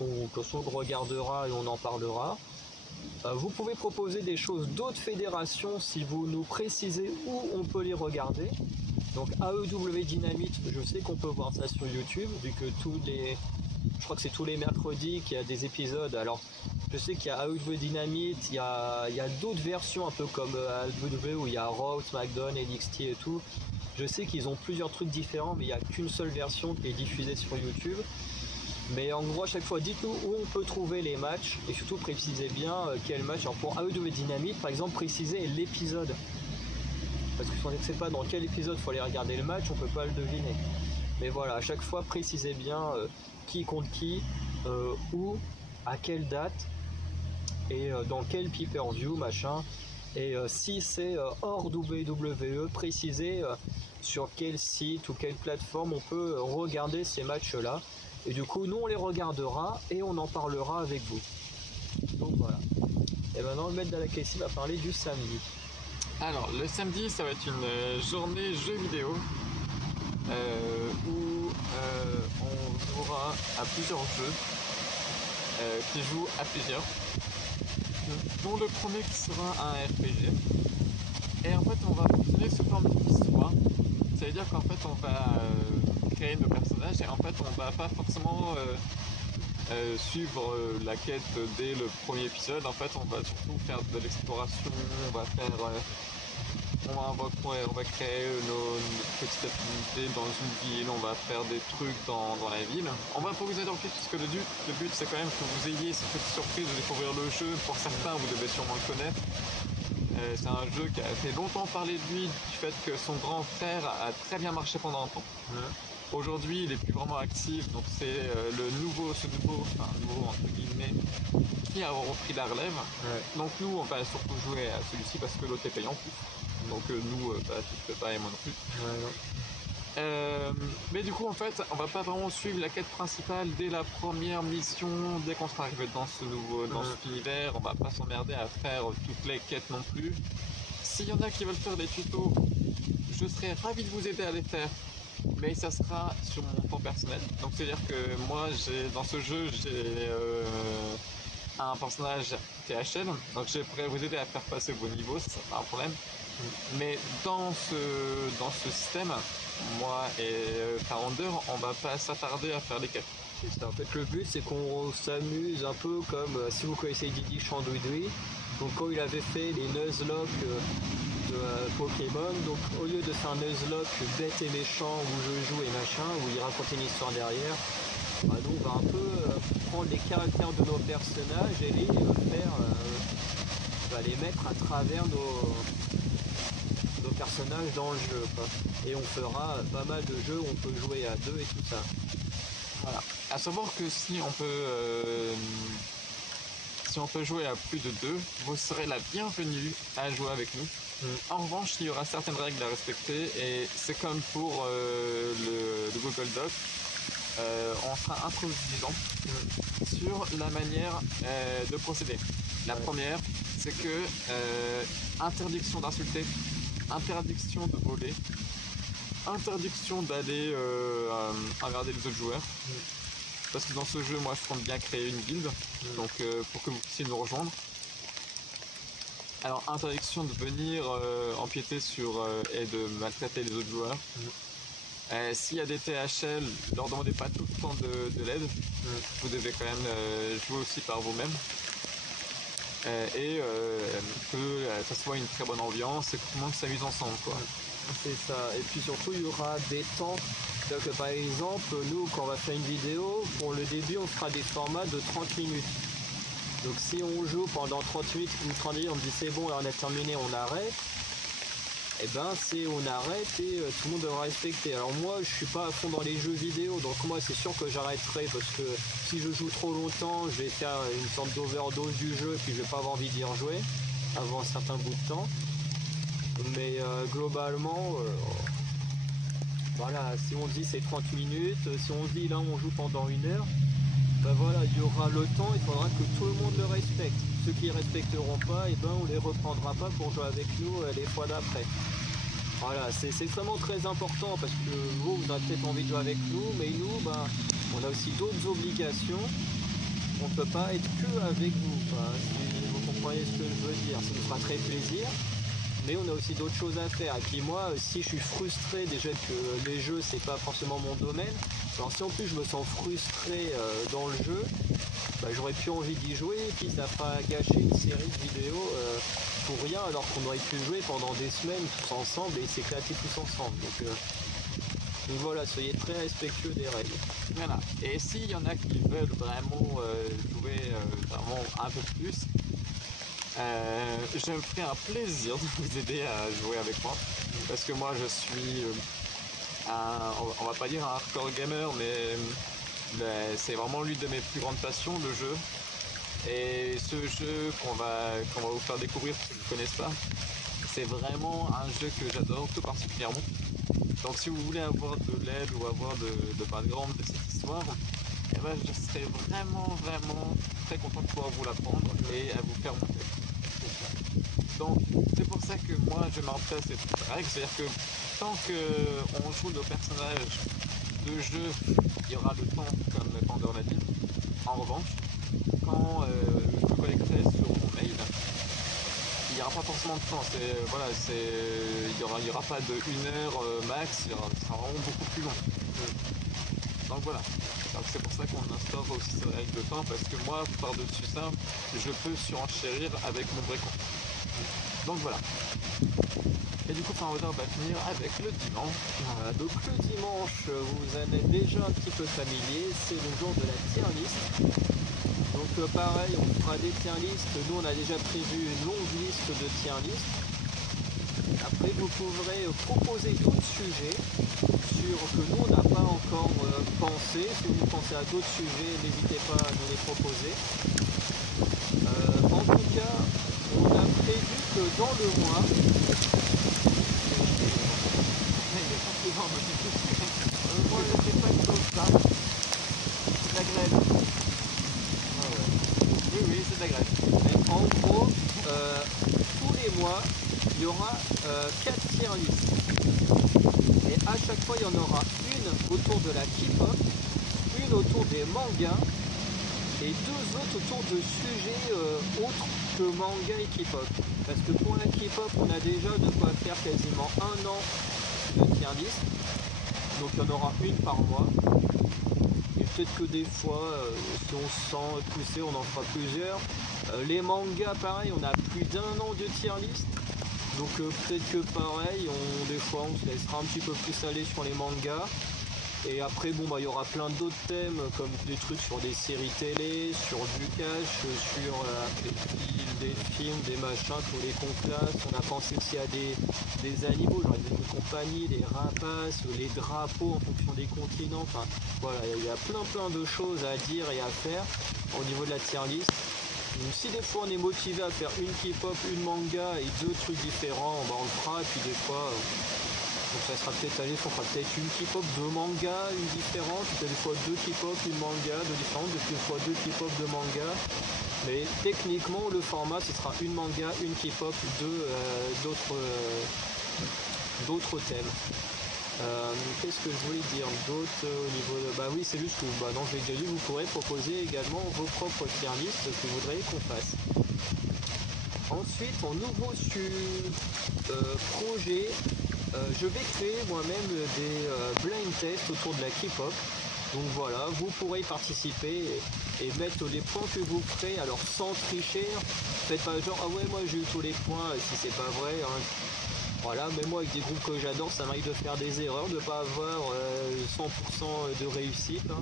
On regardera et on en parlera. Vous pouvez proposer des choses d'autres fédérations si vous nous précisez où on peut les regarder. Donc AEW Dynamite, je sais qu'on peut voir ça sur YouTube, vu que je crois que c'est tous les mercredis qu'il y a des épisodes. Alors je sais qu'il y a AEW Dynamite, il y a d'autres versions un peu comme AEW où il y a Raw, SmackDown, NXT et tout. Je sais qu'ils ont plusieurs trucs différents, mais il n'y a qu'une seule version qui est diffusée sur YouTube. Mais en gros, à chaque fois, dites-nous où on peut trouver les matchs et surtout précisez bien quel match. Alors pour AEW Dynamite, par exemple, précisez l'épisode. Parce que si on ne sait pas dans quel épisode il faut aller regarder le match, on peut pas le deviner. Mais voilà, à chaque fois, précisez bien qui contre qui, où, à quelle date et dans quel pay-per-view, machin. Et si c'est hors WWE, précisez sur quel site ou quelle plateforme on peut regarder ces matchs-là. Et du coup, nous on les regardera et on en parlera avec vous. Donc voilà. Et maintenant, le maître d'Alakessi va parler du samedi. Alors, le samedi, ça va être une journée jeux vidéo où on jouera à plusieurs jeux qui jouent à plusieurs, dont le premier qui sera un RPG. Et en fait, on va fonctionner sous forme d'histoire. Ça veut dire qu'en fait, on va créer nos personnages et en fait, on va pas forcément suivre la quête dès le premier épisode. En fait, on va surtout faire de l'exploration, on va créer nos petites activités dans une ville, on va faire des trucs dans la ville. On va pas vous dire plus parce que le but c'est quand même que vous ayez cette petite surprise de découvrir le jeu. Pour certains, vous devez sûrement le connaître. C'est un jeu qui a fait longtemps parler de lui du fait que son grand frère a très bien marché pendant un temps. Aujourd'hui, il est plus vraiment actif, donc c'est ce nouveau entre guillemets, qui a repris la relève. Donc nous, on va surtout jouer à celui-ci parce que l'autre est payant plus. Donc nous, tu peux pas et moi non plus. Mais du coup, en fait, on va pas vraiment suivre la quête principale dès la première mission, dès qu'on sera arrivé dans cet univers. On va pas s'emmerder à faire toutes les quêtes non plus. S'il y en a qui veulent faire des tutos, je serais ravi de vous aider à les faire. Mais ça sera sur mon temps personnel. Donc c'est à dire que moi dans ce jeu j'ai un personnage THL, donc je pourrais vous aider à faire passer vos niveaux, ça sera pas un problème. Mais dans ce système, moi et Founder, on va pas s'attarder à faire les quêtes. C'est ça. En fait, le but, c'est qu'on s'amuse un peu comme si vous connaissez Didi Chandouidoui. Donc, quand il avait fait les Nuzlocke de Pokémon, donc au lieu de faire un Nuzlocke bête et méchant où je joue et machin, où il racontait une histoire derrière, bah, nous, on va un peu prendre les caractères de nos personnages et les faire, les mettre à travers nos personnages dans le jeu, quoi. Et on fera pas mal de jeux où on peut jouer à deux et tout ça. Voilà. À savoir que si on peut jouer à plus de deux, vous serez la bienvenue à jouer avec nous. En revanche, il y aura certaines règles à respecter et c'est comme pour le Google Doc. On sera intransigeant sur la manière de procéder. La première, c'est que interdiction d'insulter, interdiction de voler, interdiction d'aller regarder les autres joueurs. Parce que dans ce jeu, moi je compte bien créer une guilde, donc pour que vous puissiez nous rejoindre. Alors interdiction de venir empiéter sur et de maltraiter les autres joueurs. S'il y a des THL, ne leur demandez pas tout le temps de l'aide. Vous devez quand même jouer aussi par vous-même. Et que ça soit une très bonne ambiance et que tout le monde s'amuse ensemble, quoi. C'est ça. Et puis surtout, il y aura des temps. Donc, par exemple, nous, quand on va faire une vidéo, pour le début, on fera des formats de 30 minutes. Donc, si on joue pendant 30 minutes ou 30 minutes, on me dit c'est bon, là, on a terminé, on arrête. Et ben, c'est on arrête et tout le monde devra respecter. Alors, moi, je suis pas à fond dans les jeux vidéo, donc moi, c'est sûr que j'arrêterai parce que si je joue trop longtemps, je vais faire une sorte d'overdose du jeu et puis je vais pas avoir envie d'y rejouer avant un certain bout de temps. Mais globalement, voilà, si on dit c'est 30 minutes, si on dit là on joue pendant 1 heure, ben voilà, il y aura le temps, il faudra que tout le monde le respecte. Ceux qui ne respecteront pas, et ben on les reprendra pas pour jouer avec nous les fois d'après. Voilà, c'est vraiment très important parce que vous avez peut-être envie de jouer avec nous, mais nous, ben, on a aussi d'autres obligations. On ne peut pas être que avec vous. Enfin, si vous comprenez ce que je veux dire, ça nous fera très plaisir. Mais on a aussi d'autres choses à faire. Et puis moi, si je suis frustré déjà que les jeux c'est pas forcément mon domaine, alors si en plus je me sens frustré dans le jeu, bah, j'aurais plus envie d'y jouer et puis ça fera gâcher une série de vidéos pour rien alors qu'on aurait pu jouer pendant des semaines tous ensemble et s'éclater tous ensemble. Donc voilà, soyez très respectueux des règles. Voilà. Et s'il y en a qui veulent vraiment jouer vraiment un peu plus, je me ferai un plaisir de vous aider à jouer avec moi parce que moi je suis on va pas dire un hardcore gamer, mais c'est vraiment l'une de mes plus grandes passions, le jeu. Et ce jeu qu'on va vous faire découvrir si vous ne connaissez pas, c'est vraiment un jeu que j'adore tout particulièrement. Donc si vous voulez avoir de l'aide ou avoir de background de cette histoire, eh ben, je serais vraiment très content de pouvoir vous l'apprendre et à vous faire monter. Donc c'est pour ça que moi je mets en place cette règle, c'est-à-dire que tant qu'on joue nos personnages de jeu, il y aura le temps comme Pander l'a dit. En revanche, quand je me connecterai sur mon mail, il n'y aura pas forcément de temps, il y aura pas de 1 heure max, ça sera vraiment beaucoup plus long. Donc voilà, c'est pour ça qu'on instaure aussi cette règle de temps, parce que moi, par-dessus ça, je peux surenchérir avec mon vrai compte. Donc voilà. Et du coup, Founder va finir avec le dimanche. Voilà, donc le dimanche, vous en êtes déjà un petit peu familier, c'est le jour de la tier list. Donc pareil, on fera des tier list. Nous, on a déjà prévu une longue liste de tier list. Après, vous pourrez proposer d'autres sujets sur que nous, on n'a pas encore pensé. Si vous pensez à d'autres sujets, n'hésitez pas à nous les proposer. En tout cas, on a prévu que dans le mois, moi je sais pas de choses là. C'est de la grève. Ah ouais. Oui, c'est de la grève. Et en gros, tous les mois, il y aura 4 tier lists. Et à chaque fois, il y en aura une autour de la K-pop, une autour des mangas et 2 autres autour de sujets autres que manga et K-pop. Parce que pour la K-pop, on a déjà de quoi faire quasiment un an de tier list. Donc il y en aura une par mois. Et peut-être que des fois, si on se sent poussé, on en fera plusieurs. Les mangas, pareil, on a plus d'un an de tier list. Donc peut-être que pareil, des fois on se laissera un petit peu plus aller sur les mangas. Et après, bon, bah, il y aura plein d'autres thèmes, comme des trucs sur des séries télé, sur du cash, sur des films, des machins, tous les qu'on classe. On a pensé aussi à des animaux, genre des compagnies, les rapaces, les drapeaux en fonction des continents. Enfin, voilà, il y a plein de choses à dire et à faire au niveau de la tier list. Donc, si des fois on est motivé à faire une K-pop, une manga et deux trucs différents, bah, on le fera. Et puis des fois... donc ça sera peut-être allé, on fera peut-être une K-pop, deux mangas, une différente, peut-être des fois deux K-pop, une manga, deux différentes, des fois deux K-pop, deux mangas. Mais techniquement le format ce sera une manga, une K-pop, d'autres thèmes. Qu'est-ce que je voulais dire d'autre au niveau de... Bah oui, c'est juste que, bah non, je l'ai déjà dit, vous pourrez proposer également vos propres tier lists que vous voudriez qu'on fasse. Ensuite, en nouveau projet, je vais créer moi-même des blind tests autour de la K-pop. Donc voilà, vous pourrez y participer et mettre les points que vous ferez, alors sans tricher. Faites pas genre, ah ouais, moi j'ai eu tous les points, si c'est pas vrai. Hein. Voilà, même moi avec des groupes que j'adore, ça m'arrive de faire des erreurs, de pas avoir 100% de réussite. Hein.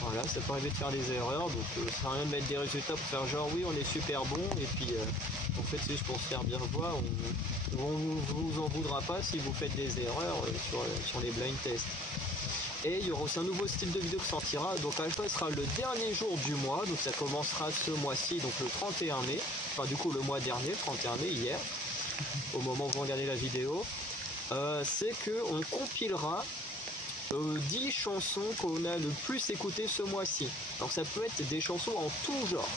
Voilà, ça peut arriver de faire des erreurs, donc ça sert à rien de mettre des résultats pour faire genre oui on est super bon et puis en fait c'est juste pour se faire bien voir, on vous en voudra pas si vous faites des erreurs sur les blind tests. Et il y aura aussi un nouveau style de vidéo qui sortira, donc Alpha sera le dernier jour du mois, donc ça commencera ce mois-ci, donc le 31 mai, enfin du coup le mois dernier, le 31 mai, hier, au moment où vous regardez la vidéo, c'est qu'on compilera 10 chansons qu'on a le plus écoutées ce mois-ci. Alors ça peut être des chansons en tout genre.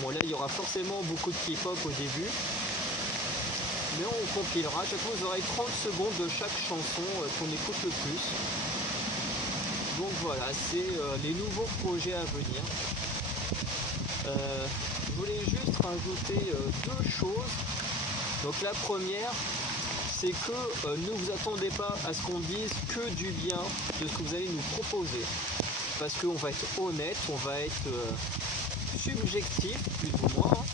Bon là il y aura forcément beaucoup de K-pop au début. Mais on compilera. À chaque fois vous aurez 30 secondes de chaque chanson qu'on écoute le plus. Donc voilà, c'est les nouveaux projets à venir. Je voulais juste rajouter deux choses. Donc la première, c'est que ne vous attendez pas à ce qu'on dise que du bien de ce que vous allez nous proposer. Parce qu'on va être honnête, on va être subjectif, plus ou moins.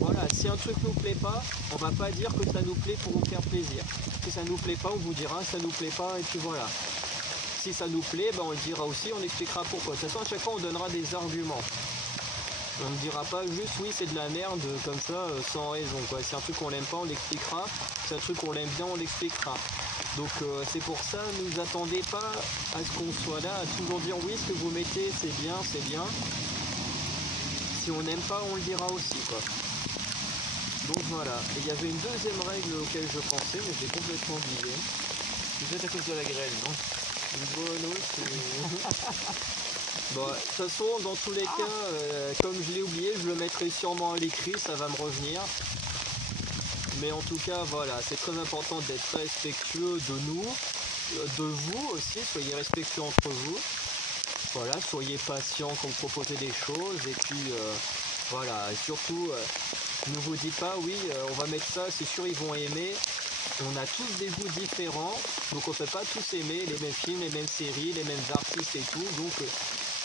Voilà, si un truc nous plaît pas, on va pas dire que ça nous plaît pour vous faire plaisir. Si ça nous plaît pas, on vous dira ça nous plaît pas et puis voilà. Si ça nous plaît, ben on le dira aussi, on expliquera pourquoi. De toute façon, à chaque fois, on donnera des arguments. On ne dira pas juste oui c'est de la merde comme ça sans raison quoi. Si un truc qu'on l'aime pas on l'expliquera, si un truc qu'on l'aime bien on l'expliquera. Donc c'est pour ça ne vous attendez pas à ce qu'on soit là à toujours dire oui ce que vous mettez c'est bien. Si on n'aime pas on le dira aussi quoi. Donc voilà. Et il y avait une deuxième règle auquel je pensais mais j'ai complètement oublié. C'est peut-être à cause de la grêle, non? Bon, bon, de toute façon, dans tous les cas, comme je l'ai oublié, je le mettrai sûrement à l'écrit, ça va me revenir. Mais en tout cas, voilà, c'est très important d'être respectueux de nous, de vous aussi, soyez respectueux entre vous. Voilà, soyez patients quand vous proposez des choses. Et puis, voilà, et surtout, ne vous dites pas, oui, on va mettre ça, c'est sûr, ils vont aimer. On a tous des goûts différents, donc on ne peut pas tous aimer les mêmes films, les mêmes séries, les mêmes artistes et tout, donc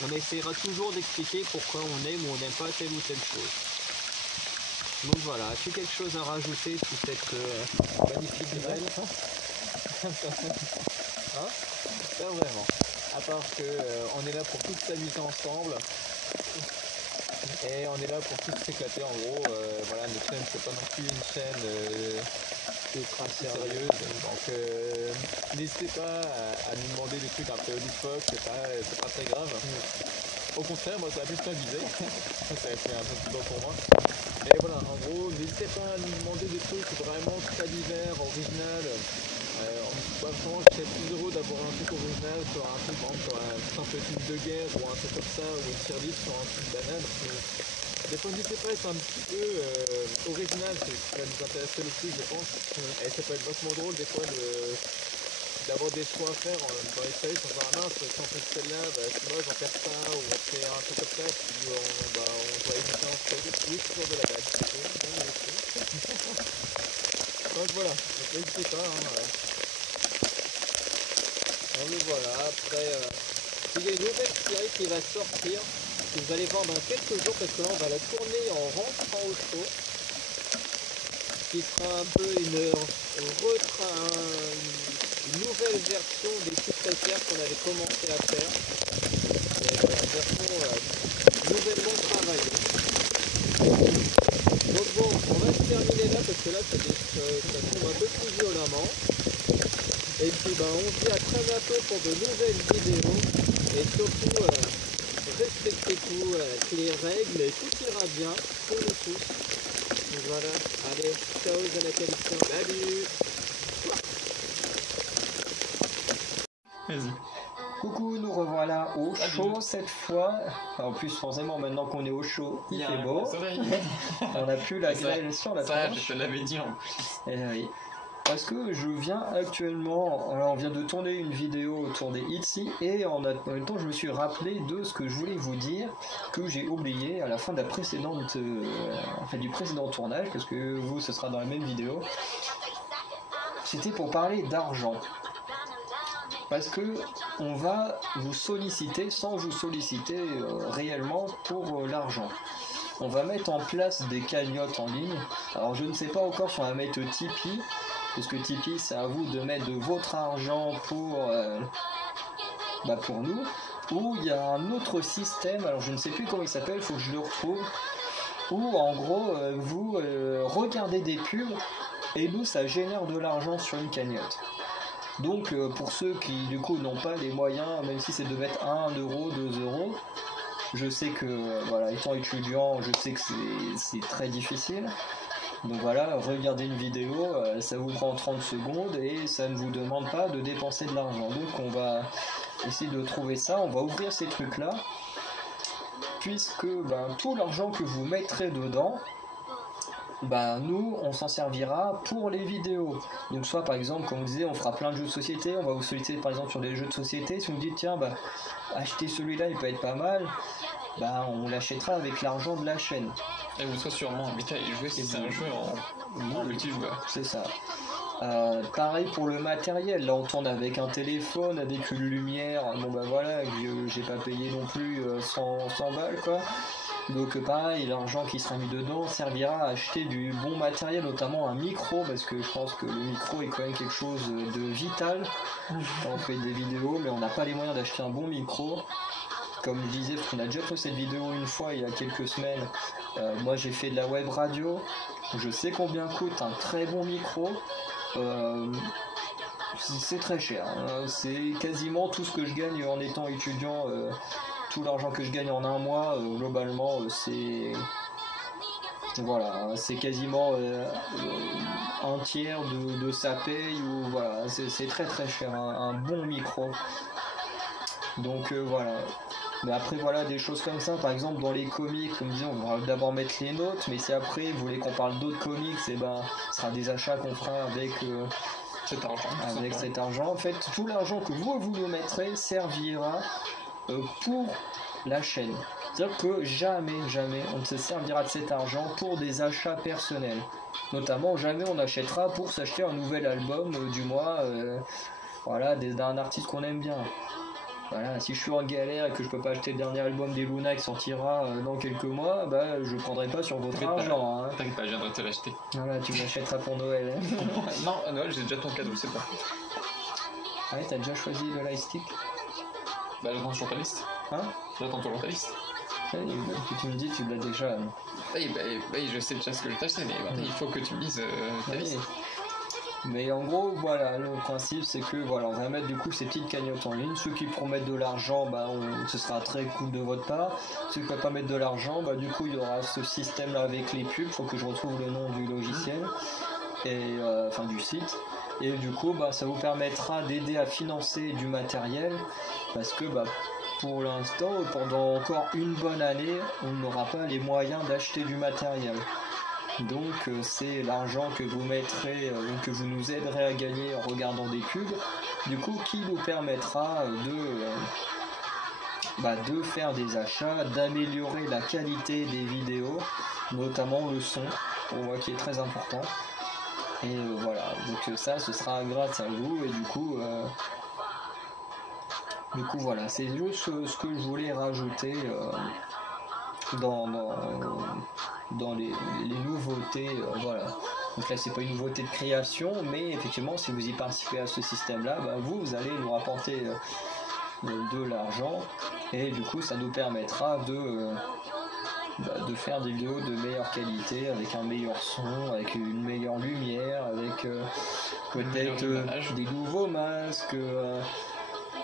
on essaiera toujours d'expliquer pourquoi on aime ou on n'aime pas telle ou telle chose. Donc voilà, as-tu quelque chose à rajouter sur cette magnifique grêle? Hein? Pas vraiment. À part que on est là pour tous s'amuser ensemble. Et on est là pour tous s'éclater en gros. Voilà, notre chaîne c'est pas non plus une chaîne ultra sérieuse. Donc n'hésitez pas à nous demander des trucs un peu loufoques, c'est pas très grave. Au contraire, moi ça a plus m'amuser. Ça a été un peu plus bon pour moi. Et voilà, en gros, n'hésitez pas à nous demander des trucs vraiment très divers, original. Franchement, je serais plus heureux d'avoir un truc original sur un truc, par exemple, sur un simple film de guerre ou un truc comme ça, ou une tier list sur un truc banal. Des fois, n'hésitez pas à être un petit peu original, c'est ce qui va nous intéresser le plus, je pense. Et ça peut être vachement drôle, des fois, d'avoir des choix à faire dans les séries sans faire mince, si on fait celle-là, c'est moche, on perd ça, ou on fait un truc comme ça, puis on doit éviter un série. Oui, c'est toujours de la blague. Donc voilà, n'hésitez pas. Donc voilà, après, il y a une nouvelle série qui va sortir, que vous allez voir dans quelques jours, parce que là on va la tourner en rentrant au show, qui sera un peu une nouvelle version des secrétaires qu'on avait commencé à faire. Et voilà, version nouvellement travaillée. Donc bon, on va se terminer là parce que là ça tombe un peu plus violemment. Et puis on se dit à très bientôt pour de nouvelles vidéos. Et surtout, respectez tout, les règles, et tout ira bien pour nous tous. Donc voilà, allez, ciao les Anacaliciens. Salut. Vas-y. Coucou, nous revoilà au chaud cette fois. En plus, forcément, maintenant qu'on est au chaud, il fait beau. On n'a plus la grêle sur la tronche. Je te l'avais dit en plus. Eh oui. Parce que je viens actuellement, on vient de tourner une vidéo autour des Etsy et en même temps je me suis rappelé de ce que je voulais vous dire, que j'ai oublié à la fin de la précédente, du précédent tournage, parce que vous ce sera dans la même vidéo. C'était pour parler d'argent. Parce que on va vous solliciter sans vous solliciter réellement pour l'argent. On va mettre en place des cagnottes en ligne. Alors je ne sais pas encore si on va mettre Tipeee, parce que Tipeee c'est à vous de mettre de votre argent pour nous. Ou il y a un autre système, alors je ne sais plus comment il s'appelle, il faut que je le retrouve, où en gros vous regardez des pubs et nous ça génère de l'argent sur une cagnotte. Donc pour ceux qui du coup n'ont pas les moyens, même si c'est de mettre 1 euro, 2 euros, je sais que étant étudiant, je sais que c'est très difficile. Donc voilà, regardez une vidéo, ça vous prend 30 secondes et ça ne vous demande pas de dépenser de l'argent. Donc on va essayer de trouver ça, on va ouvrir ces trucs là, puisque tout l'argent que vous mettrez dedans, nous on s'en servira pour les vidéos. Donc soit par exemple, comme on disait, on fera plein de jeux de société, on va vous solliciter par exemple sur des jeux de société. Si on me dit tiens achetez celui-là, il peut être pas mal, on l'achètera avec l'argent de la chaîne. Et vous serez sûrement invité à y jouer si c'est un jeu en multijoueur. C'est ça. Pareil pour le matériel, là on tourne avec un téléphone, avec une lumière, que j'ai pas payé non plus 100 balles quoi. Donc pareil, l'argent qui sera mis dedans servira à acheter du bon matériel, notamment un micro, parce que je pense que le micro est quand même quelque chose de vital quand on fait des vidéos, mais on n'a pas les moyens d'acheter un bon micro. Comme je disais, parce qu'on a déjà fait cette vidéo une fois il y a quelques semaines, moi j'ai fait de la web radio, je sais combien coûte un très bon micro. C'est très cher, hein. C'est quasiment tout ce que je gagne en étant étudiant, tout l'argent que je gagne en un mois, globalement, c'est quasiment un tiers de sa paye, ou voilà, c'est très très cher, un bon micro. Donc voilà. Mais après des choses comme ça, par exemple dans les comics, comme disait, on va d'abord mettre les notes, mais si après vous voulez qu'on parle d'autres comics, ce sera des achats qu'on fera avec cet argent. En fait, tout l'argent que vous nous mettrez servira pour la chaîne. C'est-à-dire que jamais on ne se servira de cet argent pour des achats personnels. Notamment, jamais on achètera pour s'acheter un nouvel album du mois, d'un artiste qu'on aime bien. Voilà, si je suis en galère et que je peux pas acheter le dernier album des Luna qui sortira dans quelques mois, je prendrai pas sur votre argent. T'inquiète pas, je viendrai te l'acheter. Voilà, tu m'achèteras pour Noël. Non, à Noël j'ai déjà ton cadeau, c'est pas. Ah ouais, t'as déjà choisi le lightstick? J'attends sur ta liste. Hein? J'attends toujours ta liste. Oui, tu me dis, tu l'as déjà. Oui, je sais déjà ce que je t'acheter, mais il faut que tu me dises ta liste. Mais en gros, le principe c'est que on va mettre du coup ces petites cagnottes en ligne. Ceux qui pourront mettre de l'argent, ce sera très cool de votre part. Ceux qui ne peuvent pas mettre de l'argent, du coup il y aura ce système là avec les pubs. Faut que je retrouve le nom du logiciel et du site. Et du coup, ça vous permettra d'aider à financer du matériel, parce que pour l'instant, pendant encore une bonne année, on n'aura pas les moyens d'acheter du matériel. Donc c'est l'argent que vous mettrez, que vous nous aiderez à gagner en regardant des pubs, du coup qui nous permettra de faire des achats, d'améliorer la qualité des vidéos, notamment le son, pour moi qui est très important. Et voilà, donc ça ce sera grâce à vous, et du coup voilà, c'est juste ce que je voulais rajouter dans les nouveautés, voilà. Donc là c'est pas une nouveauté de création, mais effectivement si vous y participez à ce système là, vous allez nous rapporter de l'argent, et du coup ça nous permettra de faire des vidéos de meilleure qualité, avec un meilleur son, avec une meilleure lumière, avec peut-être des nouveaux masques,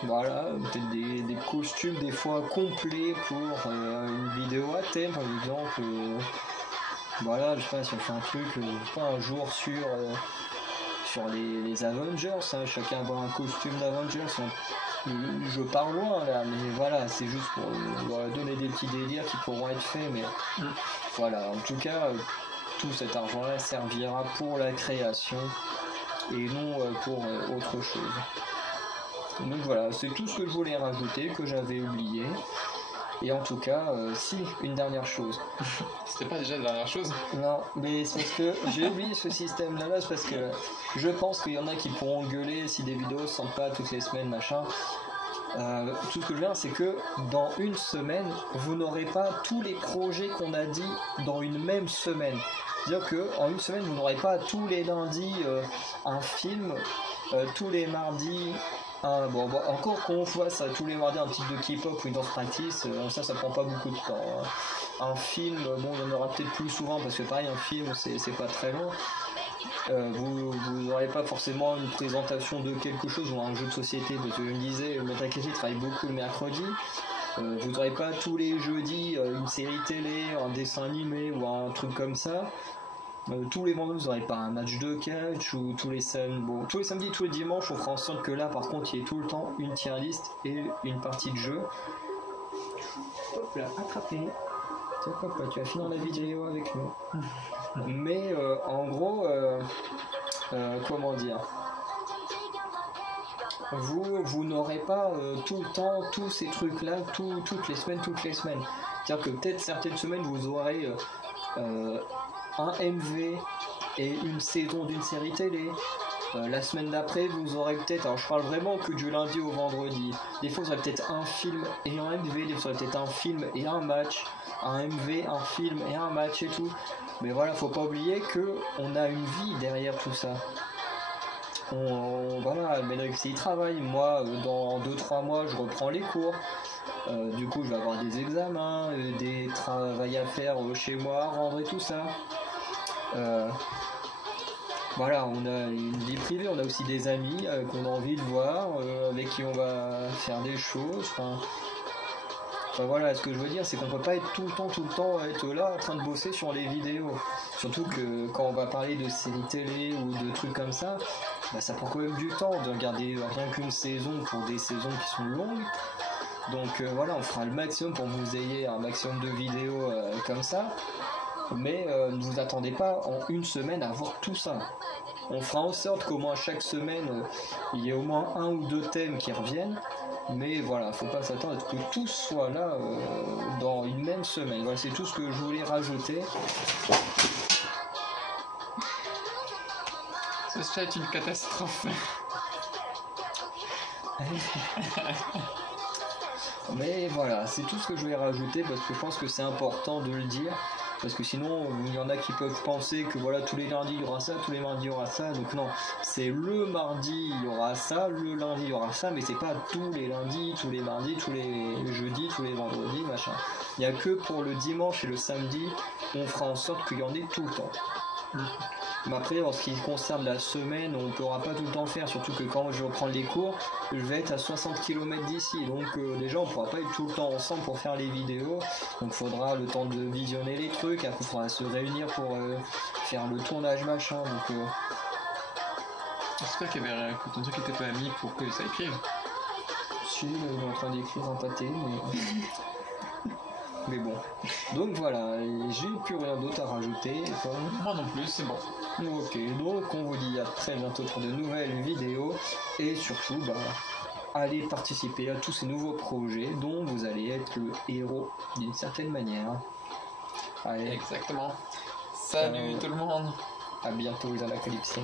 voilà, peut-être des costumes des fois complets pour une vidéo à thème, par exemple. Voilà, je sais pas si on fait un truc, un jour sur les Avengers, hein, chacun voit un costume d'Avengers. Je pars loin là, mais voilà, c'est juste pour donner des petits délires qui pourront être faits, mais voilà, en tout cas, tout cet argent-là servira pour la création et non pour autre chose. Donc voilà, c'est tout ce que je voulais rajouter, que j'avais oublié. Et en tout cas, si, une dernière chose. C'était pas déjà la dernière chose? Non, mais c'est parce que j'ai oublié ce système-là, c'est parce que je pense qu'il y en a qui pourront gueuler si des vidéos sortent pas toutes les semaines, machin. Tout ce que je veux dire, c'est que dans une semaine, vous n'aurez pas tous les projets qu'on a dit dans une même semaine. C'est-à-dire qu'en une semaine, vous n'aurez pas tous les lundis un film, tous les mardis. Encore qu'on voit ça tous les mardis un petit de K-pop ou une danse practice, ça prend pas beaucoup de temps. Hein. Un film, il y en aura peut-être plus souvent parce que pareil, un film c'est pas très long. Vous n'aurez pas forcément une présentation de quelque chose ou un jeu de société, parce que je me disais, Metakesi travaille beaucoup le mercredi. Vous n'aurez pas tous les jeudis une série télé, un dessin animé ou un truc comme ça. Tous les vendredis vous n'aurez pas un match de catch, ou tous les samedis, tous les dimanches on fera en sorte que là par contre il y ait tout le temps une tier list et une partie de jeu. Hop là, attrapez. Hop là, tu vas finir la vidéo avec nous. Mais en gros, comment dire, vous n'aurez pas tout le temps tous ces trucs là toutes les semaines. C'est-à-dire que peut-être certaines semaines vous aurez un MV et une saison d'une série télé. La semaine d'après, vous aurez peut-être, alors je parle vraiment que du lundi au vendredi. Des fois, vous aurez peut-être un film et un MV, des fois, vous aurez peut-être un film et un match, un MV, un film et un match et tout. Mais voilà, faut pas oublier que on a une vie derrière tout ça. Voilà, Médric, il travaille. Moi, dans 2-3 mois, je reprends les cours. Du coup, je vais avoir des examens, des travails à faire chez moi, à rendre et tout ça. Voilà, on a une vie privée, on a aussi des amis qu'on a envie de voir, avec qui on va faire des choses. Enfin, voilà, ce que je veux dire, c'est qu'on peut pas être tout le temps être là en train de bosser sur les vidéos. Surtout que quand on va parler de séries télé ou de trucs comme ça, ça prend quand même du temps de regarder rien qu'une saison pour des saisons qui sont longues. Donc voilà, on fera le maximum pour que vous ayez un maximum de vidéos comme ça. Mais ne vous attendez pas en une semaine à voir tout ça. On fera en sorte qu'au moins chaque semaine, il y ait au moins 1 ou 2 thèmes qui reviennent. Mais voilà, faut pas s'attendre à ce que tout soit là dans une même semaine. Voilà, c'est tout ce que je voulais rajouter. Ceci est une catastrophe. Mais voilà, c'est tout ce que je voulais rajouter parce que je pense que c'est important de le dire. Parce que sinon, il y en a qui peuvent penser que voilà, tous les lundis il y aura ça, tous les mardis il y aura ça. Donc non, c'est le mardi il y aura ça, le lundi il y aura ça, mais c'est pas tous les lundis, tous les mardis, tous les jeudis, tous les vendredis, machin. Il n'y a que pour le dimanche et le samedi, on fera en sorte qu'il y en ait tout le temps. Mais après, en ce qui concerne la semaine, on ne pourra pas tout le temps le faire, surtout que quand je vais reprendre les cours, je vais être à 60 km d'ici, donc déjà on ne pourra pas être tout le temps ensemble pour faire les vidéos, donc il faudra le temps de visionner les trucs, après il faudra se réunir pour faire le tournage machin, donc... J'espère qu'il y avait ton truc qui n'était pas mis pour que ça écrive. Si, il est en train d'écrire un pâté, mais... Mais bon. Donc voilà, et j'ai plus rien d'autre à rajouter. Et toi ? Moi non plus, c'est bon. Ok, donc on vous dit à très bientôt pour de nouvelles vidéos. Et surtout, allez participer à tous ces nouveaux projets dont vous allez être le héros d'une certaine manière. Allez, Exactement. Salut tout le monde. à bientôt dans la Calypsing.